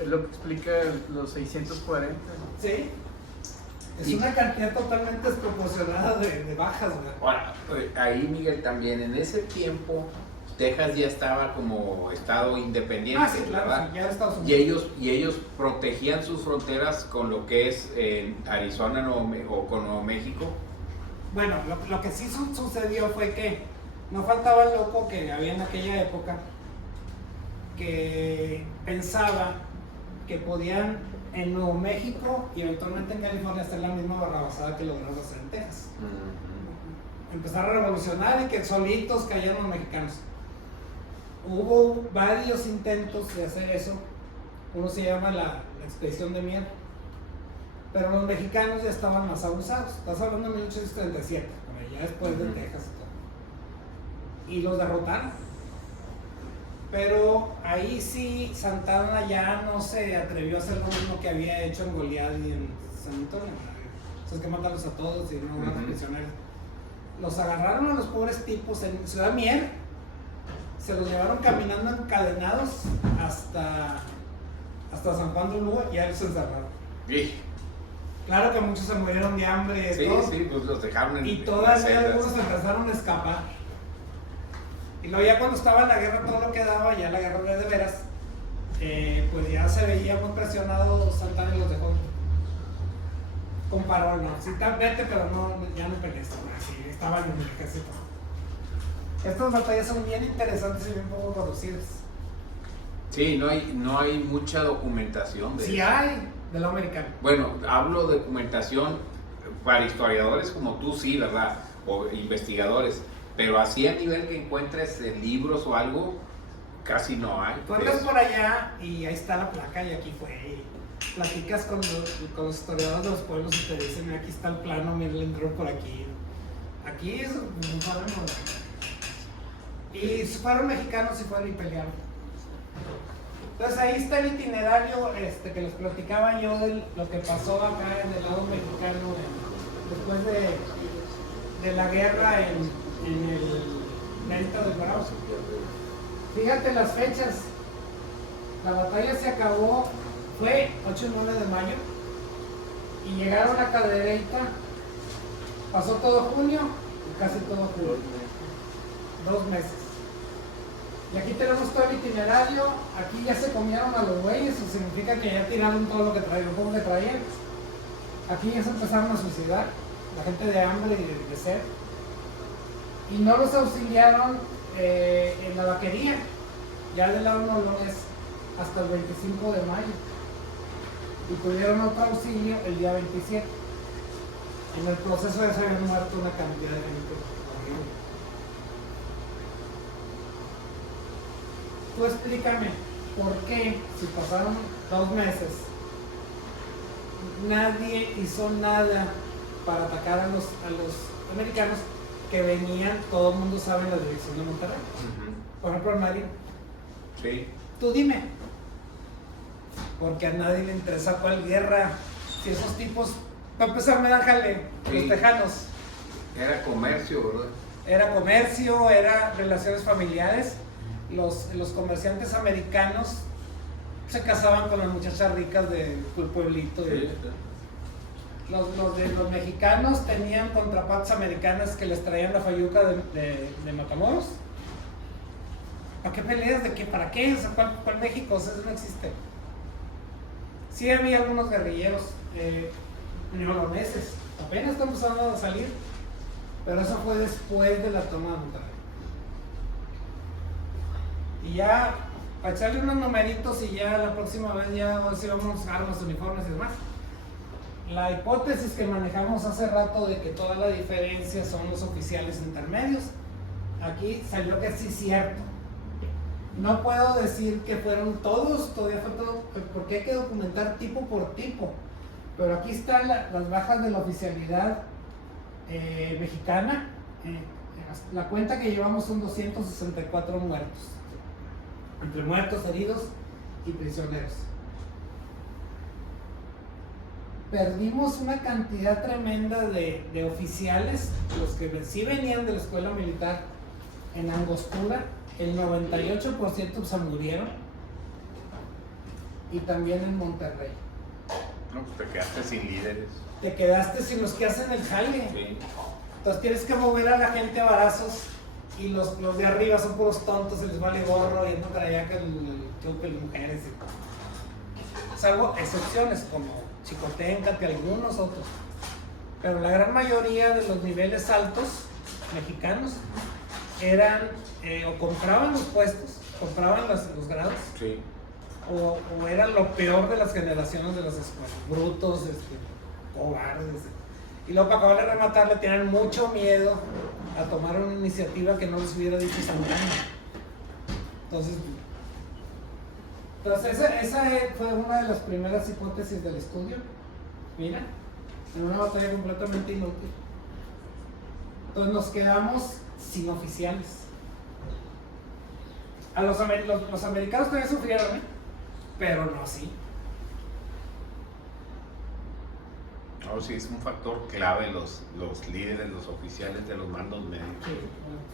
Es lo que explica los 640. ¿Sí? Es Y- una cantidad totalmente desproporcionada de bajas, güey. Ahora, ahí Miguel también, en ese tiempo Texas ya estaba como estado independiente, Ah, sí, claro, ¿verdad? sí, ya en Estados Y Unidos. ellos protegían sus fronteras con lo que es Arizona o con Nuevo México. Bueno, lo que sí sucedió fue que no faltaba el loco que había en aquella época que pensaba que podían en Nuevo México y eventualmente en California hacer la misma barrabasada que lograron hacer en Texas. Empezar a revolucionar y que solitos cayeron los mexicanos. Hubo varios intentos de hacer eso. Uno se llama la expedición de miel. Pero los mexicanos ya estaban más abusados. Estás hablando de 1837, por allá después de Texas y todo. Y los derrotaron. Pero ahí sí, Santa Anna ya no se atrevió a hacer lo mismo que había hecho en Goliat y en San Antonio. O sea, es que matarlos a todos y no a los prisioneros. Los agarraron a los pobres tipos en Ciudad Mier, se los llevaron caminando encadenados hasta San Juan de Ulúa y ahí los encerraron. Sí, Claro que muchos se murieron de hambre, sí, todo, sí, pues los dejaron en y las todavía celdas. algunos empezaron a escapar. Y luego ya cuando estaba la guerra, todo lo que daba, ya la guerra de veras, pues ya se veía muy presionado Santana y los dejó con parol, ¿no? Sí, vete, pero no, ya no pelees, así, estaban en el ejército. Estas batallas son bien interesantes y bien poco conocidas. Sí, no hay mucha documentación de Sí eso. hay, de lo americano. Bueno, hablo de documentación para historiadores como tú, sí, ¿verdad? O investigadores. Pero así a nivel que encuentres libros o algo, casi no hay. Tú andas por allá y ahí está la placa y aquí fue. Y platicas con los historiadores de los pueblos y te dicen, aquí está el plano, mira, le entró por aquí. Aquí es un sabemos. Y si fueron mexicanos y fueron y pelearon. Entonces ahí está el itinerario que les platicaba yo de lo que pasó acá en el lado mexicano después de la guerra en el Delta del Bravo. Fíjate las fechas. La batalla se acabó, fue 8 y 9 de mayo, y llegaron a Cadereyta, pasó todo junio y casi todo julio. 2 meses. Y aquí tenemos todo el itinerario. Aquí ya se comieron a los güeyes, eso significa que ya tiraron todo lo que traían, todo lo que traían. Aquí ya se empezaron a suicidar, la gente de hambre y de sed. Y no los auxiliaron en la vaquería, ya del lado Nolones, hasta el 25 de mayo. Y tuvieron otro auxilio el día 27. En el proceso ya se habían muerto una cantidad de gente horrible. Tú explícame, ¿por qué si pasaron 2 meses nadie hizo nada para atacar a los americanos que venían, todo el mundo sabe, en la dirección de Monterrey? Por ejemplo, a nadie. Sí. Tú dime. Porque a nadie le interesa cuál guerra. Si esos tipos, para empezar, me dan jale, Sí. los tejanos. Era comercio, ¿verdad? Era comercio, era relaciones familiares. Los comerciantes americanos se casaban con las muchachas ricas del pueblito. Sí. Los mexicanos tenían contrapartes americanas que les traían la fayuca de Matamoros. ¿Para qué peleas? ¿De qué? ¿Para qué? O sea, ¿cuál México? O sea, eso no existe. Sí había algunos guerrilleros neoloneses, apenas están empezando a salir, pero eso fue después de la toma de Monterrey. Y ya, para echarle unos numeritos y ya la próxima vez ya si vamos a armas, uniformes y demás. La hipótesis que manejamos hace rato de que toda la diferencia son los oficiales intermedios, aquí salió que sí es cierto. No puedo decir que fueron todos, todavía fue todo, porque hay que documentar tipo por tipo. Pero aquí están las bajas de la oficialidad mexicana. La cuenta que llevamos son 264 muertos, entre muertos, heridos y prisioneros. Perdimos una cantidad tremenda de oficiales, los que sí venían de la escuela militar en Angostura, el 98% se murieron. Y también en Monterrey. No, pues te quedaste sin líderes. Te quedaste sin los que hacen el jale. Sí. Entonces tienes que mover a la gente a varazos y los de arriba son puros tontos, se les vale gorro yendo para allá que el club de mujeres. Salvo excepciones como Chicoténcate, algunos otros. Pero la gran mayoría de los niveles altos mexicanos eran o compraban los puestos, compraban los grados. Sí. O eran lo peor de las generaciones de las escuelas, brutos, cobardes. Y luego para acabar de rematar le tienen mucho miedo a tomar una iniciativa que no les hubiera dicho Santana. Entonces esa fue una de las primeras hipótesis del estudio. Mira, en una batalla completamente inútil. Entonces nos quedamos sin oficiales. A los americanos también sufrieron, pero no así. No, sí, es un factor clave los líderes, los oficiales de los mandos medios. Sí,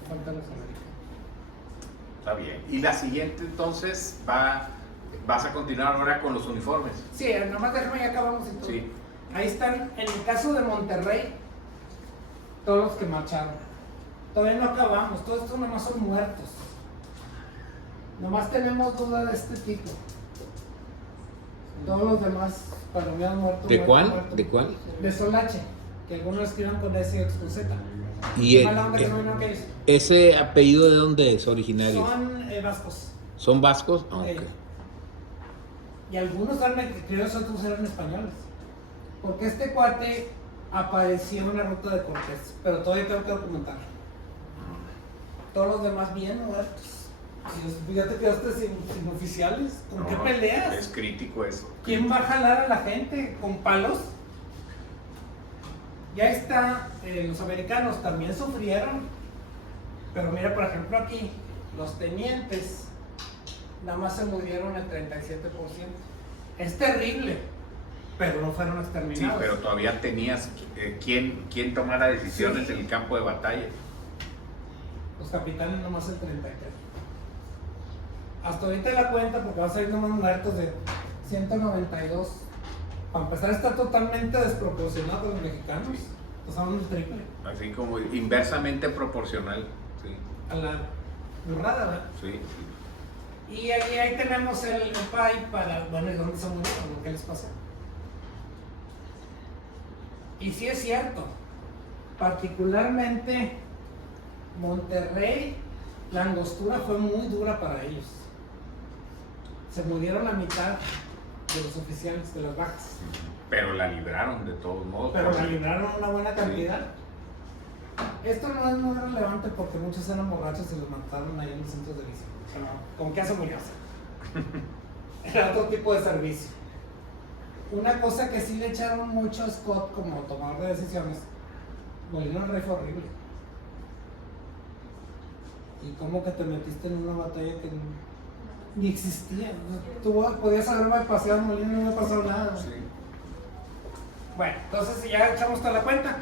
faltan los americanos. Está bien. Y la siguiente entonces vas a continuar ahora con los uniformes. Sí, nomás déjame y acabamos y todo. Sí. Ahí están, en el caso de Monterrey, todos los que marcharon. Todavía no acabamos, todos estos nomás son muertos. Nomás tenemos duda de este tipo. Todos los demás, para mí han muerto. ¿De cuál? Muerto. ¿De cuál? De Solache, que algunos escriban con S y con Z. Y Qué mala onda que no vino aquellos. ese apellido, ¿de dónde es originario? Son vascos. ¿Son vascos? Ah, ok. Y algunos creo que otros eran españoles. Porque este cuate apareció en la ruta de Cortés, pero todavía tengo que documentarlo. Todos los demás bien muertos. Si ya te quedaste sin oficiales, ¿con qué peleas? Es crítico eso. ¿Quién va a jalar a la gente? ¿Con palos? Ya está, los americanos también sufrieron. Pero mira, por ejemplo aquí, los tenientes nada más se murieron el 37%. Es terrible, pero no fueron Sí, exterminados. pero todavía tenías quién tomara decisiones Sí. en el campo de batalla. Los capitanes nomás el 33%. Hasta ahorita la cuenta, porque va a salir nomás muertos de 192. Para empezar, está totalmente desproporcionado con los mexicanos. Pues son el triple. Así como inversamente proporcional. Sí, A la burrada, ¿verdad? sí. Y ahí tenemos el PAI para, bueno, ¿y dónde se murieron? ¿Qué les pasó? Y sí es cierto, particularmente Monterrey, la angostura fue muy dura para ellos. Se murieron la mitad de los oficiales, de las bajas. Pero la libraron de todos modos. Pero la porque- libraron una buena cantidad. Esto no es muy relevante porque muchos eran borrachos y los mataron ahí en los centros de vicio. O sea, ¿con qué se murió? Era otro tipo de servicio. Una cosa que sí le echaron mucho a Scott como tomador de decisiones, Molino del Rey fue horrible. Y como que te metiste en una batalla que ni existía. Tú podías haberme paseado a Molino y no me ha pasado nada. Sí. Bueno, entonces ya echamos toda la cuenta.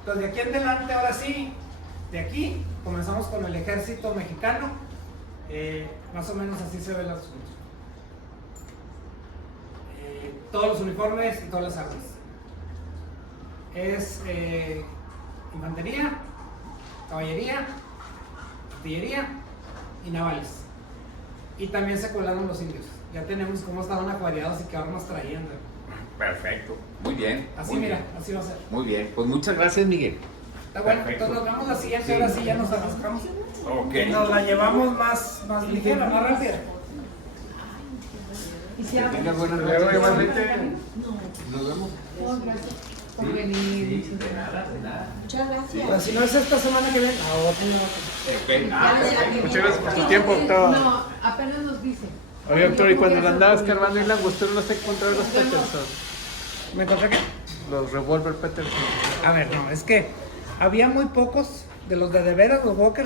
Entonces de aquí en adelante, ahora sí, de aquí comenzamos con el ejército mexicano. Más o menos así se ve el asunto. Todos los uniformes y todas las armas. Es infantería, caballería, artillería y navales. Y también se colaron los indios. Ya tenemos cómo estaban acuariados y qué armas traían. Perfecto. Muy bien. Así muy mira, bien. así va a ser. Muy bien, pues muchas gracias, Miguel. Está bueno, Perfecto. entonces nos vemos la siguiente, Sí. ahora sí ya nos arrastramos. Ok. Que nos la llevamos más ligera, más rápida. Que tengas buenas noches. Luego, igualmente. Nos vemos. Gracias por venir. De nada. Muchas gracias. Pues si no es esta semana que viene, la otra. Muchas gracias por tu tiempo, doctor. No, apenas nos dice. Oye, doctor, y cuando lo andabas cargando en la angostura, ¿no se encontraron los Peterson? ¿Me encontré qué? Los revólver Peterson. A ver, no, es que había muy pocos de los de veras, los Walker.